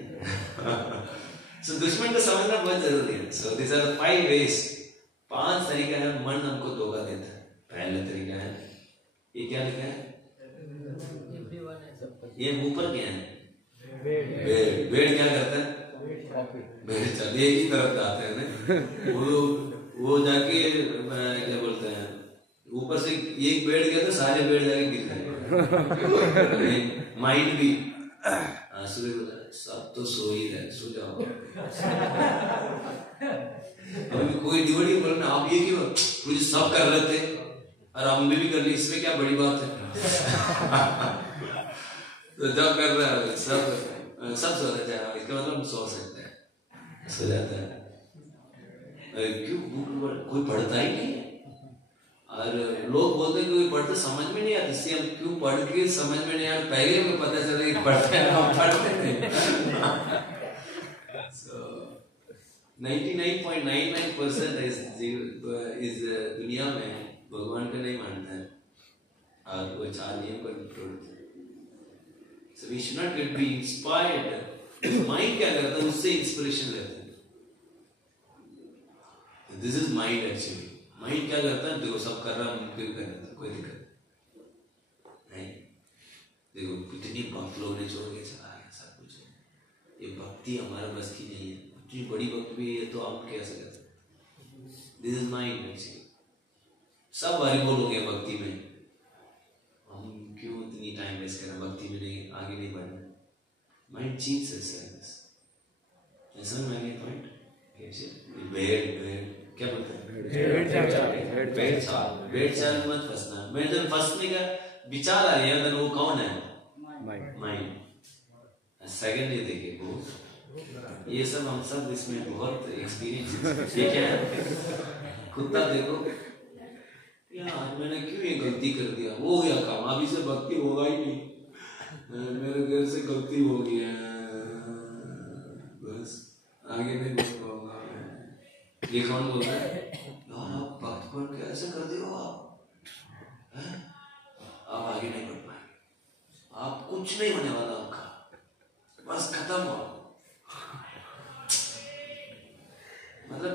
सो दुश्मन को समझना बहुत जरूरी है। सो दिस आर 5 ways, 5 तरीका है मन हमको धोखा देता है। पहला तरीका है, ये क्या लिखा है, ये ऊपर क्या है, बेड। बेड क्या करता है, बेड चल एक ही तरफ जाते हैं ना, वो जाके क्या बोलते हैं, ऊपर से एक बेड गया तो सारे बेड जाके गिर जाएंगे। माइंड भी सूर्य बोला सब तो सो ही रहे, सो जाओ। अभी कोई डिवोटी बोला आप ये क्यों, मुझे सब कर रहे थे और हम भी कर ली, इसमें क्या बड़ी बात है। तो जब कर रहा है सब सो जाता है, इसका मतलब हम सो सकते हैं, सो जाता है। क्यों कोई पढ़ता ही नहीं है, और लोग बोलते हैं कि पढ़ते समझ में नहीं आता, इससे हम क्यों पढ़ के समझ में नहीं आया, पहले हमें पता चला कि पढ़ते हैं, हम पढ़ते नहीं। So 99.99% इस दुनिया में भगवान को नहीं मानता है, और वो 4 नियम पर प्रवृत्त है। So we should not be inspired। Mind क्या करता है, उससे इंस्पिरेशन लेते हैं। This is mind actually। Mind क्या करता है, देखो सब कर रहा हूँ क्यों कर रहा था, कोई दिक्कत नहीं। देखो कितनी भक्त लोग ने छोड़ के चला है सब कुछ, ये भक्ति हमारा बस की नहीं है, इतनी बड़ी भक्ति भी है तो हम कैसे कर सकते। This is mind actually. सब हरिबोल हो गया भक्ति में, हम क्यों इतनी टाइम वेस्ट कर रहे हैं भक्ति में, नहीं आगे नहीं बढ़ना। माइंड चीज ऐसा मैंने पॉइंट क्या बोलते हैं, बेड चाल मत फंसना। मैं जब फंसने का विचार आ रही है, वो कौन है, माइंड। सेकंड ये देखिए, वो ये सब हम सब इसमें बहुत एक्सपीरियंस। ये क्या है, कुत्ता देखो यार मैंने क्यों ये गलती कर दिया, हो गया काम, अभी से भक्ति होगा ही नहीं, मेरे घर से गलती हो गई है, बस आगे नहीं बढ़ पाऊंगा मैं। ये कौन बोलता है, यार आप भक्त बन के ऐसे कर दियो, आप आगे नहीं बढ़ पाएंगे, आप कुछ नहीं होने वाला आपका, बस खत्म हो। मतलब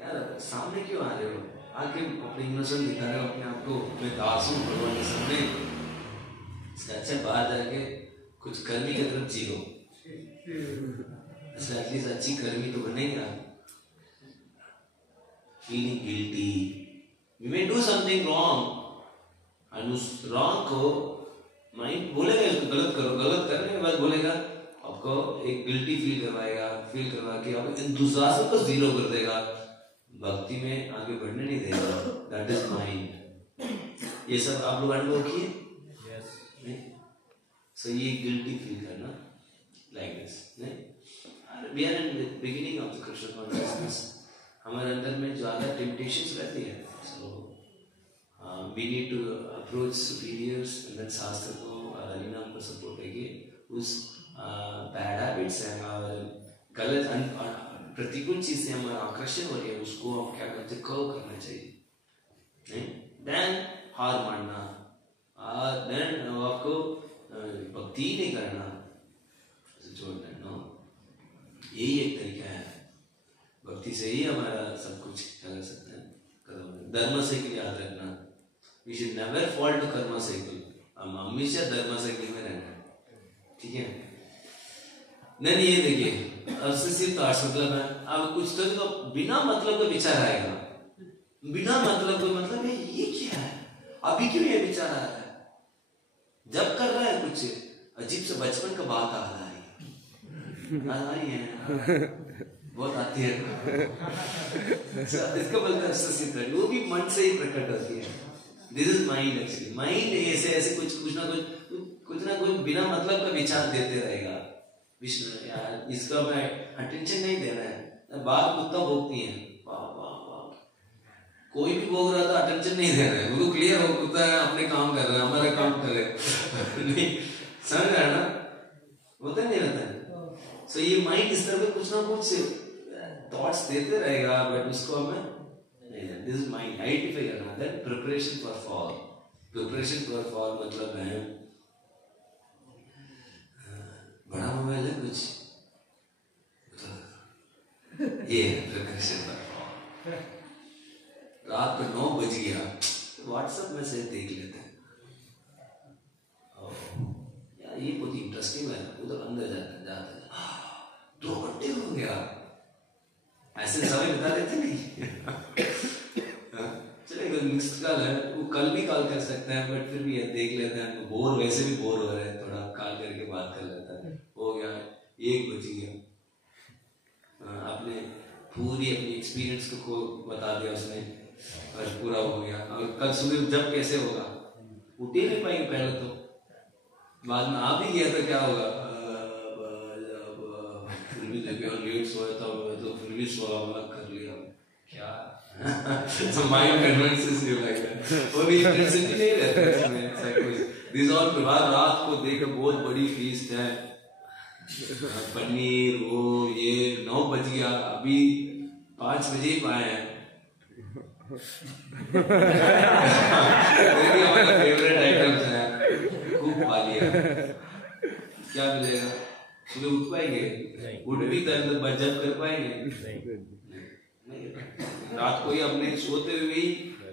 यार सामने क्यों आ रहे हो, आके अपने इनोसेंट दिखा रहे हो अपने आप को, मैं दास हूँ भगवान के सामने। इससे अच्छा बाहर जाके कुछ कर्मी की तरफ जियो, इससे एटलीस्ट अच्छी कर्मी तो बनेगा। Feeling guilty, we may do something wrong, और उस रॉन्ग को माइंड बोलेगा इसको गलत करो, गलत करने के बाद बोलेगा आपको एक गिल्टी फील करवाएगा, फील करवा के आपको एंथुसियाज्म को जीरो कर देगा, भक्ति में आगे बढ़ने नहीं देगा। That is mind. ये सब आप लोग अनुभव किए? सो ये गिल्टी फील करना लाइक दिस, नहीं, we are in the beginning of the Krishna consciousness, हमारे अंदर में ज्यादा टेम्पटेशंस रहती है। So we need to approach superiors and then शास्त्र को और हरिनाम को सपोर्ट करके उस बैड हैबिट्स है और गलत प्रतिकूल चीज से हमारा आकर्षण हो रही है, उसको हम क्या करते कर्व करना चाहिए, नहीं, देन हार मानना, देन आपको भक्ति नहीं करना, छोड़ना, नो, यही एक तरीका है। भक्ति से ही हमारा सब कुछ कर सकते हैं। धर्म साइकिल याद रखना, we should never fall to karma cycle, हम हमेशा धर्म साइकिल में रहना, ठीक है। नहीं ये देखिए ऑब्सेसिव थॉट्स मतलब है, अब कुछ तो बिना मतलब का विचार आएगा, बिना मतलब का मतलब है ये क्या है, अभी क्यों ये विचार आ रहा है, जब कर रहा है कुछ अजीब से बचपन का बात आ रहा है बहुत आती है इसका बोलते हैं ऑब्सेसिव थॉट, वो भी मन से ही प्रकट होती है। This is mind actually, mind ऐसे ऐसे कुछ ना कुछ बिना मतलब का विचार देते रहेगा। विष्णु यार इसका मैं अटेंशन नहीं देना है, बात कुत्ता भोगती है, वाह वाह वाह, कोई भी भोग रहा था अटेंशन नहीं दे रहा है, वो तो क्लियर हो कुत्ता है अपने काम कर रहा है, हमारा काम करे नहीं, समझ रहा है ना, होता नहीं रहता है। सो ये माइंड इस तरह कुछ ना कुछ थॉट्स देते रहेगा, बट उसको हमें दिस इज माइंड आइडेंटिफाई करना, that preparation for fall, preparation for fall मतलब है बड़ा मोबाइल है कुछ, ये प्रिपरेशन फॉर फॉल। रात को 9 बज गया, व्हाट्सएप मैसेज देख लेते हैं, यार ये बहुत इंटरेस्टिंग है, उधर अंदर जाता है 2 घंटे हो गया, ऐसे समय बता देते नहीं चलेगा, मिस्ड कॉल है, वो कल भी कॉल कर सकते हैं, बट फिर भी देख लेते हैं, बोर वैसे भी बोर हो रहे हैं, थोड़ा कॉल करके बात कर लेता है, हो गया 1 बज गया, आपने पूरी अपनी एक्सपीरियंस को बता दिया उसने और पूरा हो गया, और कल सुबह जब कैसे होगा, उठ ही नहीं पाएंगे पहले तो, बाद में आ भी गया तो क्या होगा, फिर भी लेट सोया था तो फिर भी सोया कर लिया क्या mind convinces you like that, वो भी इंटेंसिटी नहीं रहता इसमें, साइकोलॉजी दिस ऑल प्रभात रात को देख बहुत बड़ी फीस्ट है, पनीर वो ये 9 बज गया, अभी 5 बजे ही पाए हैं हमारा फेवरेट आइटम्स है, खूब खा लिया, क्या मिलेगा, सुबह उठ पाएंगे, उठ भी जब कर पाएंगे नहीं, रात को ही अपने सोते हुए ही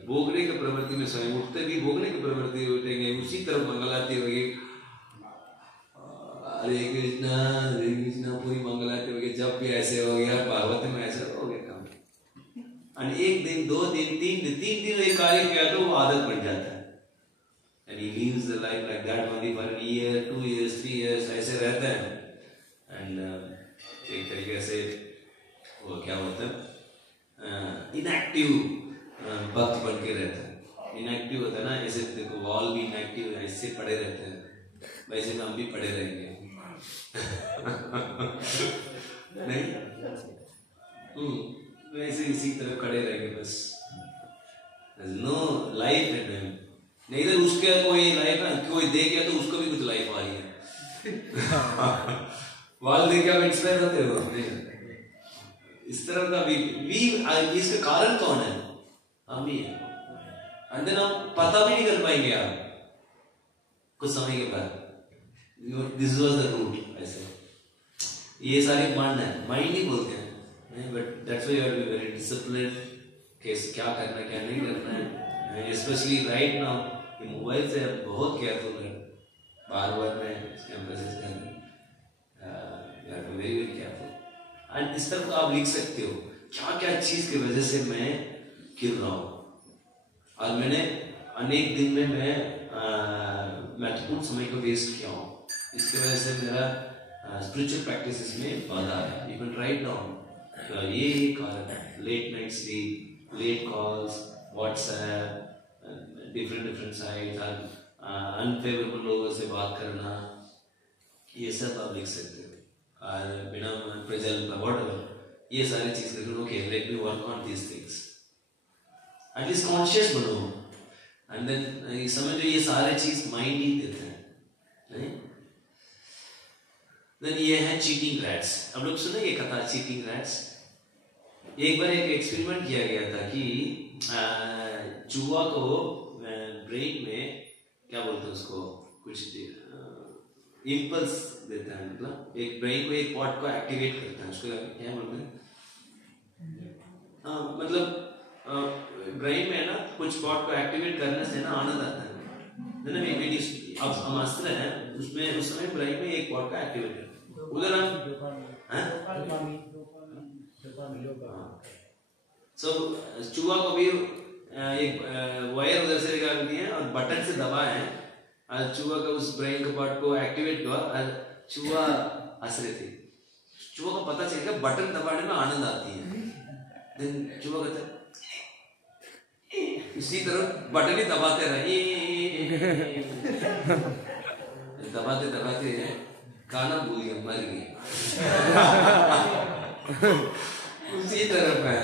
भोगने के प्रवृत्ति में सोए, उठते भी भोगने की प्रवृत्ति में उठेंगे, उसी तरफ मंगलाती होगी, हरे कृष्णा पूरी मंगलाती होगी, जब भी ऐसे हो गया पार्वती में ऐसे हो गया काम, और 1 दिन 2 दिन 3 दिन ये कार्य किया तो वो आदत बन जाता है, and he lives the life like that only for a year 2 years 3 years ऐसे रहते हैं, and एक तरीके से वो क्या होता है इनएक्टिव भक्त बन के रहता है, इनएक्टिव होता है ना, ऐसे देखो वॉल भी इनएक्टिव है, ऐसे पड़े रहते हैं, वैसे हम भी पड़े रहेंगे नहीं, वैसे इसी तरह खड़े रहेंगे बस, नो लाइफ इन देम, नहीं तो उसके कोई लाइफ है, कोई देख गया तो उसको भी कुछ लाइफ आ रही है वाल देख के आप इंस्पायर होते हो, इस तरह का भी इसका कारण कौन है, हम ही है, अंदर हम पता भी नहीं कर पाएंगे आप कुछ समय के बाद, दिस वाज द रूट, ऐसे ये सारे मन है, माइंड ही बोलते हैं, but that's why you have to be very disciplined, कैसे क्या करना क्या नहीं करना है। स्पेशली राइट नाउ ये मोबाइल से बहुत केयरफुल है, बार बार मैं एम्फेसिस कर रहा हूँ, you have to very very careful. And इस तरह आप लिख सकते हो क्या क्या चीज की वजह से मैं गिर रहा हूँ, और मैंने अनेक दिन में मैं महत्वपूर्ण समय को वेस्ट किया हूँ, इसकी वजह से मेरा स्पिरिचुअल प्रैक्टिसेस में बाधा है। यू कैन राइट डाउन ये कारण है, late night sleep, late calls, WhatsApp, different sites, unfavourable लोगों से बात करना, ये सब आप लिख सकते हो। और बिना प्रेजेंट व्हाटएवर ये सारी चीज करके okay let me work on these things, at least conscious बनो। एंड देन समझो ये सारे चीज माइंड ही देते हैं, नहीं? देन ये है चीटिंग रैट्स। अब लोग सुने ये कथा चीटिंग रैट्स। एक बार एक एक्सपेरिमेंट किया गया था कि चूहा को ब्रेन में क्या बोलते हैं उसको, कुछ इम्पल्स देता है, मतलब एक ब्रेन को एक पार्ट को एक्टिवेट करता है, उसको क्या बोलते हैं, मतलब ब्रेन में ना कुछ पार्ट को एक्टिवेट करने से ना आनंद आता है ना। अब हम अस्त्र है उसमें उस समय ब्रेन में एक पार्ट का एक्टिवेट है, उधर हम सो चूहा को भी एक वायर उधर से निकाल दिए और बटन से दबाए हैं, और चूहा का उस ब्रेन के पार्ट को एक्टिवेट हुआ और चूहा हंस रहे थे। चूहा को पता चलेगा बटन दबाने में आनंद आती है, देन चूहा कहता है इसी तरह बटन ही दबाते रहे, दबाते दबाते गाना भूल गया, मर गया। उसी तरफ है,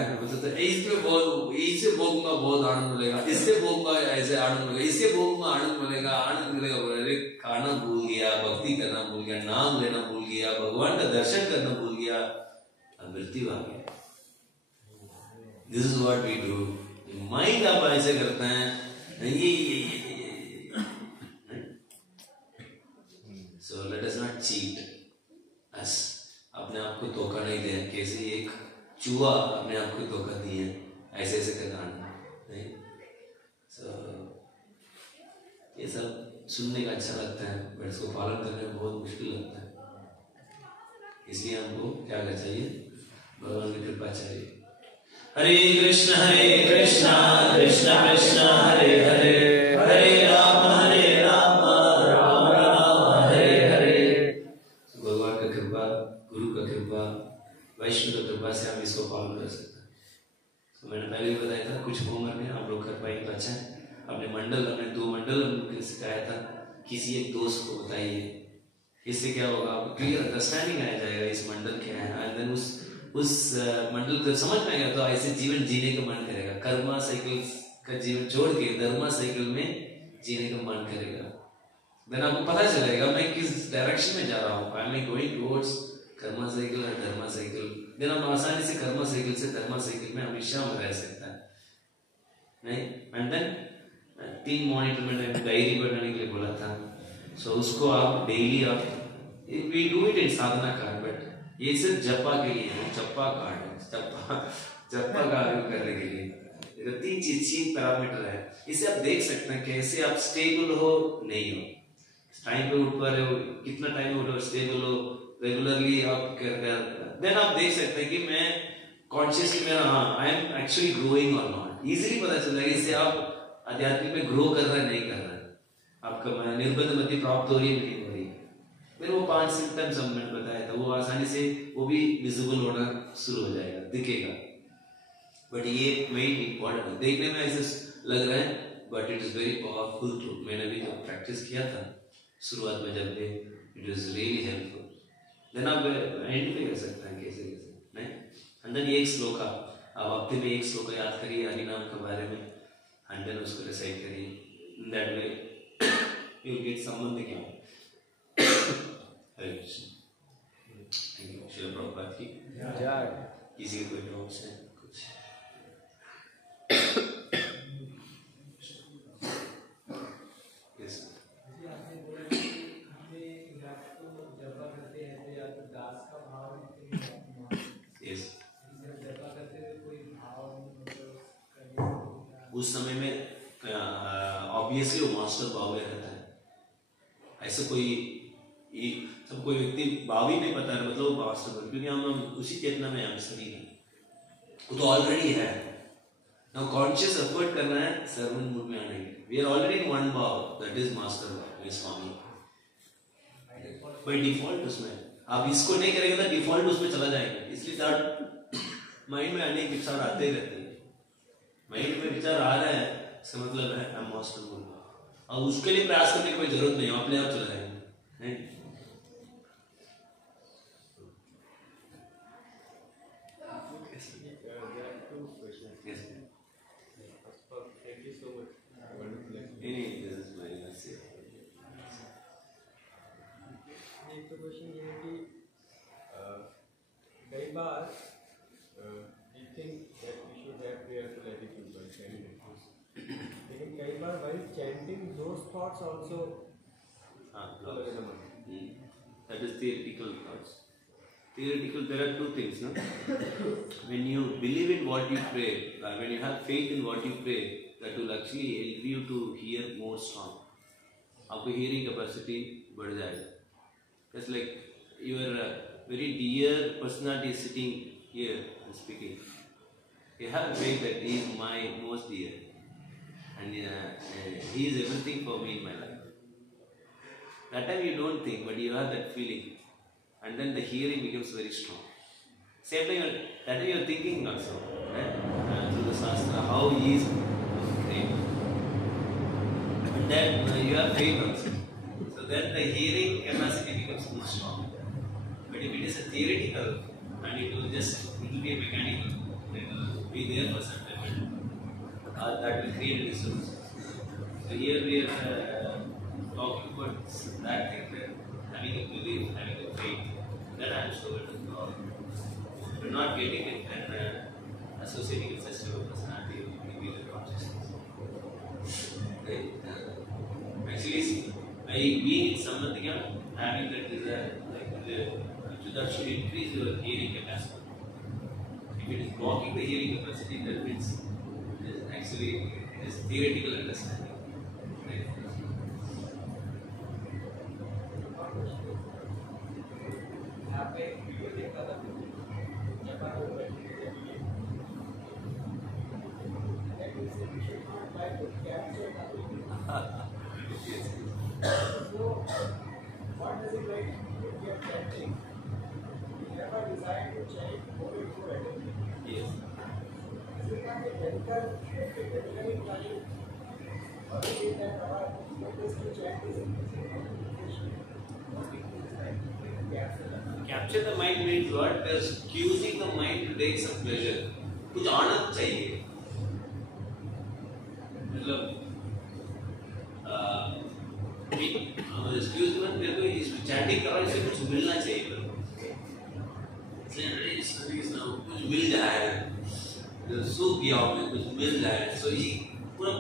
इससे भोगूंगा बहुत आनंद मिलेगा, इससे भोगूंगा ऐसे आनंद मिलेगा, इससे भोगूंगा आनंद मिलेगा, आनंद मिलेगा। अरे खाना भूल गया, भक्ति करना भूल गया, नाम लेना भूल गया, भगवान का दर्शन करना भूल गया, मृत्यु आ गया। This is what we do. Mind आप ऐसे करते हैं, ये so let us not cheat us, अपने आप को धोखा नहीं दे। कैसे एक चूहा अपने आप को धोखा दिए, ऐसे ऐसे करना नहीं। सो ये सब सुनने का अच्छा लगता है, बट इसको पालन करने में बहुत मुश्किल लगता है। इसलिए हमको क्या करना चाहिए, भगवान की कृपा चाहिए। हरे कृष्ण कृष्ण कृष्ण हरे हरे, हरे राम राम राम हरे हरे। भगवान का कृपा, गुरु का कृपा, वैष्णव की कृपा से हम इसको पालन कर सकते हैं। तो मैंने पहले भी बताया था कुछ होमवर्क है, आप लोग कर पाएंगे तो अच्छा है। अपने मंडल, अपने 2 मंडल हमने सिखाया था, किसी एक दोस्त को बताइए, इससे क्या होगा आपको क्लियर अंडरस्टैंडिंग आ जाएगा इस मंडल क्या है, एंड देन उस मंडल को समझ में आएगा तो ऐसे जीवन जीने का मन करेगा। कर्मा साइकिल का जीवन छोड़ के धर्मा साइकिल में जीने का मन करेगा। देन आपको पता चलेगा मैं किस डायरेक्शन में जा रहा हूँ, I am going towards Karma cycle और धर्मा साइकिल। देन हम आसानी से कर्मा साइकिल से धर्मा साइकिल में हमेशा हम रह सकता है, नहीं? एंड देन 3 मॉनिटर मैंने डायरी बनाने के लिए बोला था, सो उसको आप डेली आप we do it in sadhana card, but ये सिर्फ जप्पा के लिए है, जप्पा कार्ड है, जप्पा कार्य करने के लिए। 3 पैरामीटर है, इसे आप देख सकते हैं कैसे आप स्टेबल हो नहीं हो, टाइम पे उठ पा रहे हो, कितना टाइम उठ, स्टेबल हो, रेगुलरली आप कर देन आप देख सकते हैं कि मैं कॉन्शियसली मेरा आई एम एक्चुअली ग्रोइंग और नॉट। इजीली पता चल जाएगा इससे आप आध्यात्मिक में ग्रो कर रहे हैं नहीं कर रहे हैं, आपका निर्बंध मति प्राप्त हो रही है नहीं हो रही। फिर वो 5 सिम्टम्स हमने बताया था, वो आसानी से वो भी विजिबल होना शुरू हो जाएगा, दिखेगा। बट ये मेन इंपॉर्टेंट है, देखने में ऐसे लग रहा है but it is very powerful tool. मैंने भी जब प्रैक्टिस किया था शुरुआत में, जब it is really helpful. Then आप एंड पे कर सकते हैं कैसे कैसे, नहीं? एंड देन एक श्लोक आप हफ्ते में एक श्लोक याद करिए हरि नाम के बारे में, एंड देन उसको रिसाइट करिए, in that way you will get संबंध क्या। हरे कृष्ण। Thank you. श्रील प्रभुपाद की जय। किसी के कोई डाउट्स है कुछ? ऑब्वियसली वो मास्टर भाव में रहता है। ऐसे सब कोई व्यक्ति भाव ही नहीं पता है मतलब वो मास्टर भाव, क्योंकि हम उसी चेतना में हम सभी हैं, वो तो ऑलरेडी है। Now conscious effort करना है सर्वेंट मूड में आने के। We are already in one भाव, that is master भाव, ये स्वामी। by default उसमें आप इसको नहीं करेंगे तो डिफॉल्ट उसमें चला जाएगा। इसलिए माइंड में अनेक विचार आते ही रहते हैं। माइंड में विचार आ रहा है इसका मतलब है आई एम मास्टर मूड, और उसके लिए प्रयास करने की कोई जरूरत नहीं, अपने आप चला जाएगा। नहीं कई बार we think that we should have prayerful attitude while chanting, लेकिन कई बार while chanting those thoughts also follow the mind. That is theoretical thoughts. Theoretical, there are two things, no? When you believe in what you pray, when you have faith in what you pray, that will actually help you to hear more strong. आपको hearing capacity बढ़ जाएगा. Just like your very dear personality is sitting here and speaking. You have faith that he is my most dear, and he is everything for me in my life. That time you don't think, but you have that feeling, and then the hearing becomes very strong. Same time, that time you are thinking also, right? Through the Shastra, how he is great. And then you have faith also. So then the hearing capacity becomes more strong. But if it is a theoretical, and it will be a mechanical, it will be there for some time, that will create a disturbance. So here we are talking about that thing, having a belief, having a faith, that I am sure it is God. But not getting it and associating it with a personality will be the consciousness. Right? Actually, by being something else, having that desire, that should increase your hearing capacity. If it is blocking the hearing capacity, that means it is actually theoretical understanding. Right? So, what does it like if you are chanting? You never decide to chant more and more attention. Yes. Is it not a technically planning? Or is it that our focus to chant is increasing? Capture the mind means what? Just cueing the mind to take some pleasure. कुछ आनंद चाहिए. मतलब excuse me, मेरे को इस chatting कर रहा है, इससे कुछ मिलना चाहिए मेरे को. इसलिए कुछ मिल जाए, सूख गया हो कुछ मिल जाए. So ये पूरा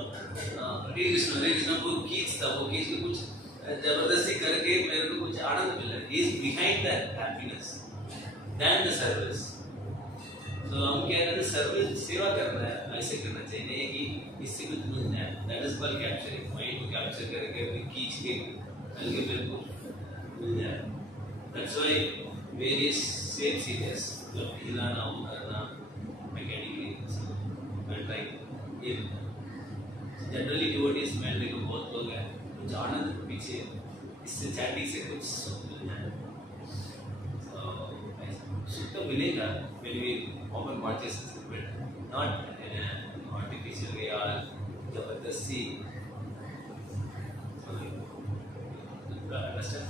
हरे कृष्ण को खींचता, वो खींच के कुछ जबरदस्ती करके मेरे को कुछ आनंद मिला. He is behind that happiness than the service. तो हम क्या करते हैं, सर्विस सेवा करना है, ऐसे करना चाहिए नहीं कि इससे कुछ मिल जाए. That is called capturing. Mind को कैप्चर करके फिर खींच के हल्के मेरे को मिल जाए. That's why various shape series, मतलब हिलाना उमरना mechanically and like ये generally devotees में देखो बहुत लोग हैं कुछ आनंद पीछे इससे चैटिंग से कुछ मिल जाए. सुख तो मिलेगा when we open consciousness, but not in an artificial way or जबरदस्ती. Understand?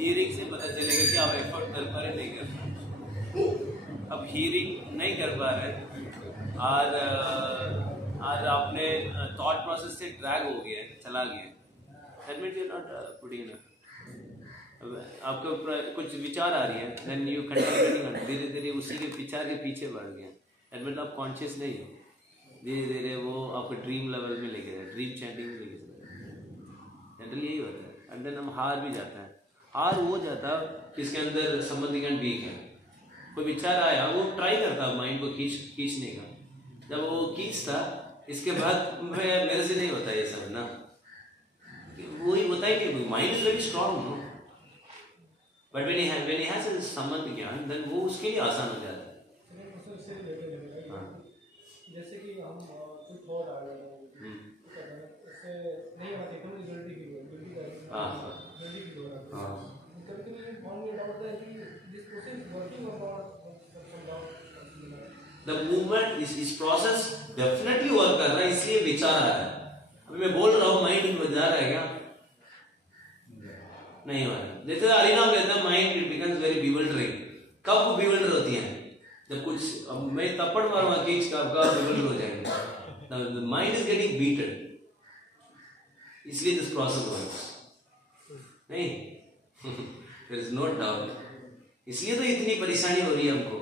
हीरिंग से पता चलेगा कि आप एफर्ट कर पा रहे नहीं कर पा. अब हीरिंग नहीं कर पा रहे और और आपने थॉट प्रोसेस से ड्रैग हो गया, चला गया, that means you are not putting enough. आपको कुछ विचार आ रही है, देन यू कंटिन्यू, धीरे धीरे उसी के विचार के पीछे बढ़ गया, दैट मीन्स आप कॉन्शियस नहीं हो। धीरे धीरे वो आपको ड्रीम लेवल में लेके जाए, ड्रीम चैंटिंग में लेके जाए। जनरली यही होता है। एंड देन हम हार भी जाता है। हार वो जाता किसके अंदर संबंधिकरण वीक है। कोई विचार आया, वो ट्राई करता माइंड को खींचने का, जब वो खींचता, इसके बाद मेरे से नहीं होता ये सब ना, वही होता है कि mind is very strong no, but when he has a संबंध ज्ञान, then वो उसके लिए आसान हो जाता है। जैसे कि हम कोई थॉट आ गया उससे नहीं आती एकदम जल्दी की जल्दी करेंगे जल्दी की दोहरा कभी कभी फोन में डाउट है कि this process working about the movement इस प्रोसेस डेफिनेटली वर्क कर रहा है, इसलिए विचार आ रहा है। अभी मैं बोल रहा हूँ, माइंड में जा रहा है क्या? नहीं हो रहा है। जैसे हरिनाम कहता है माइंड बिकम्स वेरी बिवल्डरिंग। कब बिवल्डर होती है? जब कुछ, अब मैं तपड़ मारूंगा खींच का, बिवल्डर हो जाएंगे। The mind is getting beaten, इसलिए दिस प्रोसेस वर्क्स नहीं। There is no doubt. इसलिए तो इतनी परेशानी हो रही है हमको।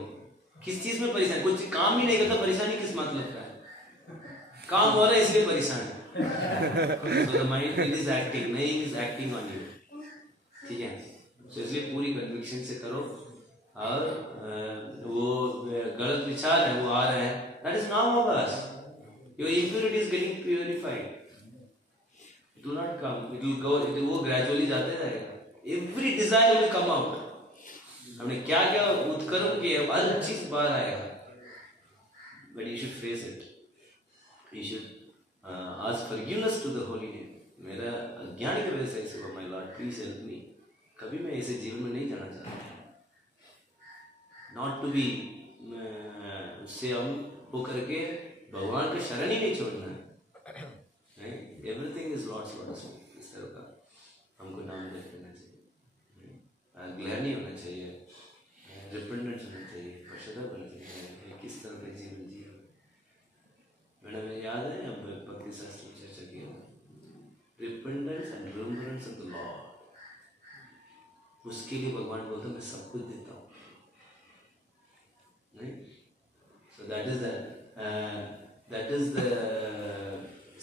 किस चीज में परेशानी? कुछ काम ही नहीं करता, परेशानी किस मतलब का है? काम हो रहा है इसलिए परेशान है। So the mind is acting, नहीं is acting on you, ठीक है? So इसलिए पूरी कन्विक्शन से करो। और वो गलत विचार है वो आ रहा है, that is now of us. Your impurity is getting purified. It will not come. It will go. वो gradually जाते रहेगा. Every desire will come out. हमने क्या क्या उत्कर्म किए, हर चीज बाहर आएगा। But you should face it. You should ask forgiveness to the Holy Name. मेरा अज्ञान की वजह से ऐसे हुआ, my Lord, please help me. कभी मैं ऐसे जीवन में नहीं जाना चाहता। Not to be उससे हम वो करके भगवान के शरण ही नहीं छोड़ना है। Everything is Lord's Lord's। इस तरह का हमको नाम देना चाहिए, ग्लैड नहीं होना चाहिए, रिपेंटेंस होना चाहिए, पश्चाताप होना चाहिए। किस तरह का जीवन जियो? मैंने याद है अब भक्ति शास्त्र में चर्चा की, repentance and remembrance of the Lord. उसके लिए भगवान बोलते मैं सब कुछ देता हूँ, नहीं? So that is the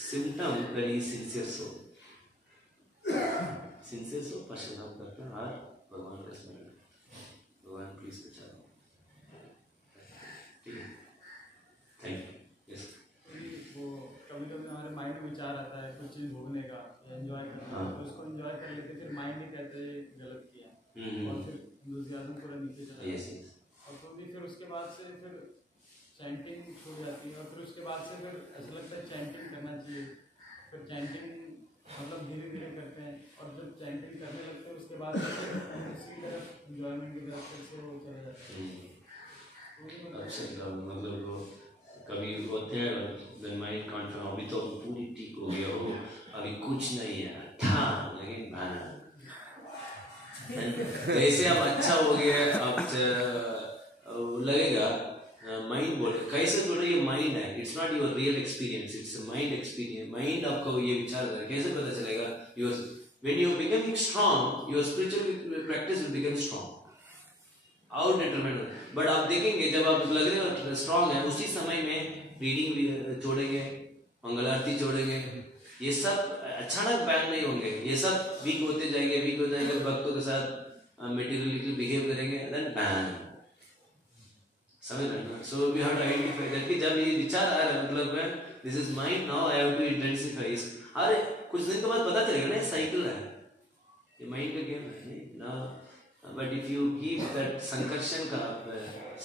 symptom that he is sincere soul। Sincere soul पश्चाताप करता है और भगवान का स्मरण, भगवान प्लीज बचा लो, ठीक है? Thank you. यस, वो कभी कभी हमारे माइंड में विचार आता है कुछ चीज भोगने का, एंजॉय करना, तो उसको एंजॉय कर लेते, फिर माइंड ही कहते हैं गलत किया, और फिर दूसरा पूरा नीचे चला जाता है। और तो भी फिर उसके बाद से फिर चैंटिंग छूट जाती है, और फिर उसके बाद से फिर ऐसा लगता है चैंटिंग करना चाहिए। फिर चैंटिंग मतलब धीरे धीरे करते हैं, और जब चैंटिंग करने लगते हैं उसके बाद उसी तरफ एंजॉयमेंट की तरफ फिर से वो चला जाता है। अच्छा, मतलब वो कभी होते हैं देन माइंड कॉन्फर्म, अभी तो पूरी ठीक हो गया हो, अभी कुछ नहीं है था, लेकिन भाना कैसे अब अच्छा हो गया, अब लगेगा माइंड बोल, कैसे बोल रही है माइंड है, it's not your real experience, it's mind experience. Mind आपको ये विचार करे, कैसे पता चलेगा? Your when you become strong, your spiritual practice will become strong, out determined. But आप देखेंगे जब आप लग रहे हो स्ट्रांग है, उसी समय में रीडिंग भी छोड़ेंगे, मंगल आरती छोड़ेंगे, ये सब अचानक बैन नहीं होंगे, ये सब वीक होते जाएंगे, वीक हो जाएंगे, भक्तों के साथ मेटीरियलिकली बिहेव करेंगे, देन बैन, समझ लेना। So we have to identify that कि जब ये विचार आ रहा है, मतलब this is mind, now I have to intensify. अरे कुछ दिन के बाद पता चलेगा ना, साइकिल है, ये माइंड का गेम है ना। But if you keep that Sankarshan का आप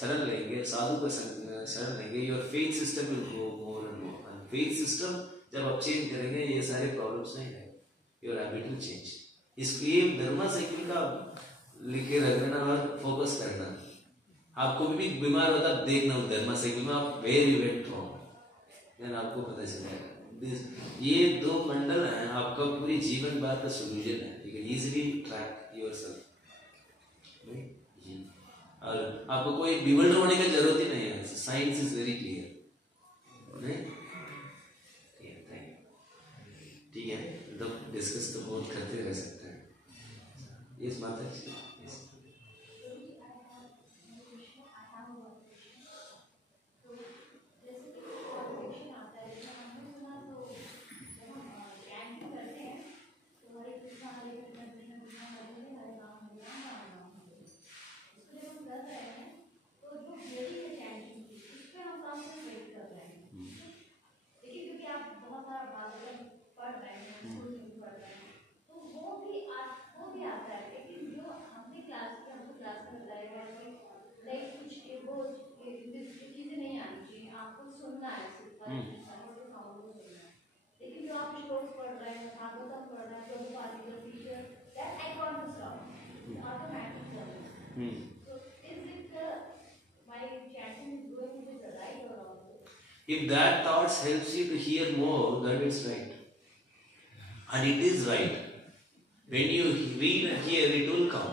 शरण लेंगे, साधु का शरण लेंगे, your faith system will go more and more. And faith system जब आप चेंज करेंगे, ये सारे प्रॉब्लम्स नहीं रहेंगे, योर हैबिट विल चेंज। इसलिए धर्मा साइकिल का लिखे रखना और फोकस करना। आपको भी बीमार होता देखना धर्मा साइकिल में, आप वेरी वेट रॉन्ग, देन आपको पता चलेगा। ये दो मंडल हैं, आपका पूरी जीवन भर का सोल्यूशन है, you can easily track yourself. और आपको कोई बिवल्डर होने की जरूरत ही नहीं है, साइंस इज वेरी क्लियर, नहीं? So is it my chanting is going with the right or wrong? If that thoughts helps you to hear more, then it's right. And it is right. When you read and hear, it will come.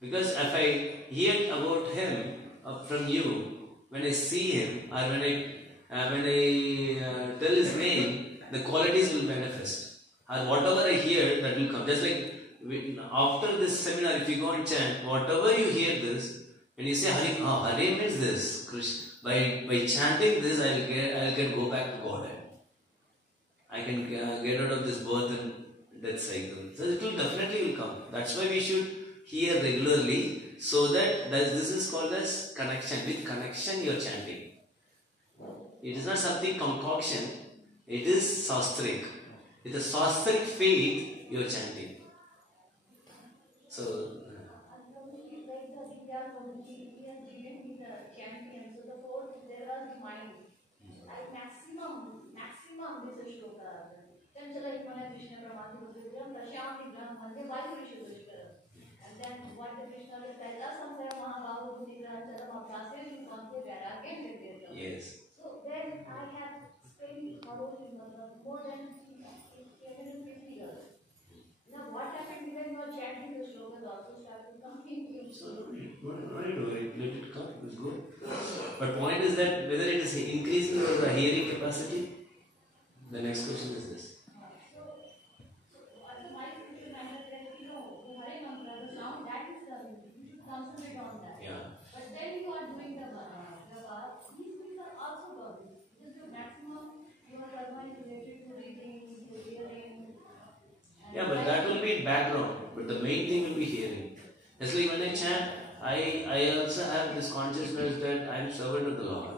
Because if I hear about him from you, when I see him or when I tell his name, the qualities will manifest. And whatever I hear, that will come. Just like after this seminar, if you go and chant, whatever you hear this, when you say Hari, Hari means this, Krishna. By chanting this, I can go back to God. I can get out of this birth and death cycle. So it will definitely come. That's why we should hear regularly, so that this is called as connection. With connection you are chanting. It is not something concoction. It is sastric. With a sastric faith you are chanting. So and then what the Krishna will tell us, yes. So then I have spent more than 50 years. Now what happened when you are chanting the shlokas also started coming? So let it come, it's good. But point is that whether it is increasing your hearing capacity, the next question is this. Concentrate on that. Yeah. But then you are doing the bhava. These things are also godly. Just the maximum your karma is related to reading, to hearing. Yeah, but that will be in background. But the main thing will be hearing. That's like when I chant, I also have this consciousness that I am servant of the Lord.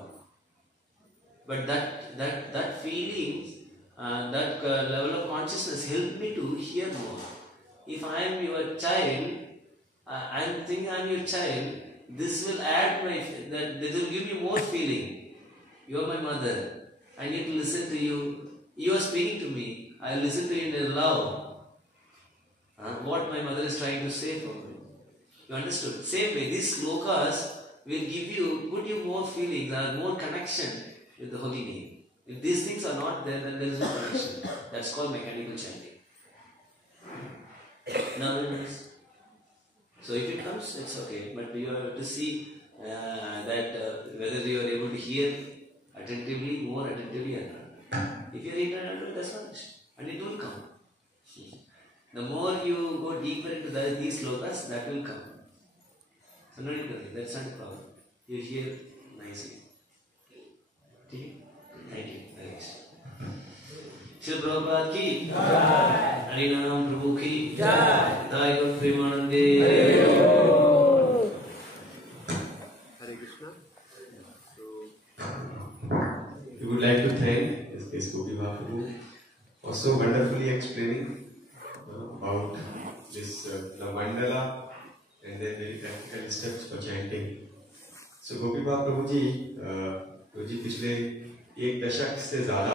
But that feeling, that level of consciousness helped me to hear more. If I am your child, I am thinking I am your child, this will add this will give me more feeling. You are my mother. I need to listen to you. You are speaking to me. I listen to you in love. What my mother is trying to say for me. You understood? Same way, these slokas will put you more feelings and more connection with the holy name. If these things are not there, then there is no connection. That's called mechanical chanting. Now it is. So if it comes, it's okay. But you have to see that whether you are able to hear attentively, more attentively or not. If you are ignorant, that's not it. And it will come. The more you go deeper into these slokas, that will come. So no need to worry, that's not a problem. You hear nicely. Okay? Thank you. Thanks. Shri Prabhupada ki Jai. Harinam Prabhu ki Jai. Jai Guru Premanande. Hare Krishna. We would like to thank S.K. Gopi Prabhu for so wonderfully explaining about this the mandala and then very practical steps for chanting. So Gopi Prabhu जी पिछले 1 दशक से ज़्यादा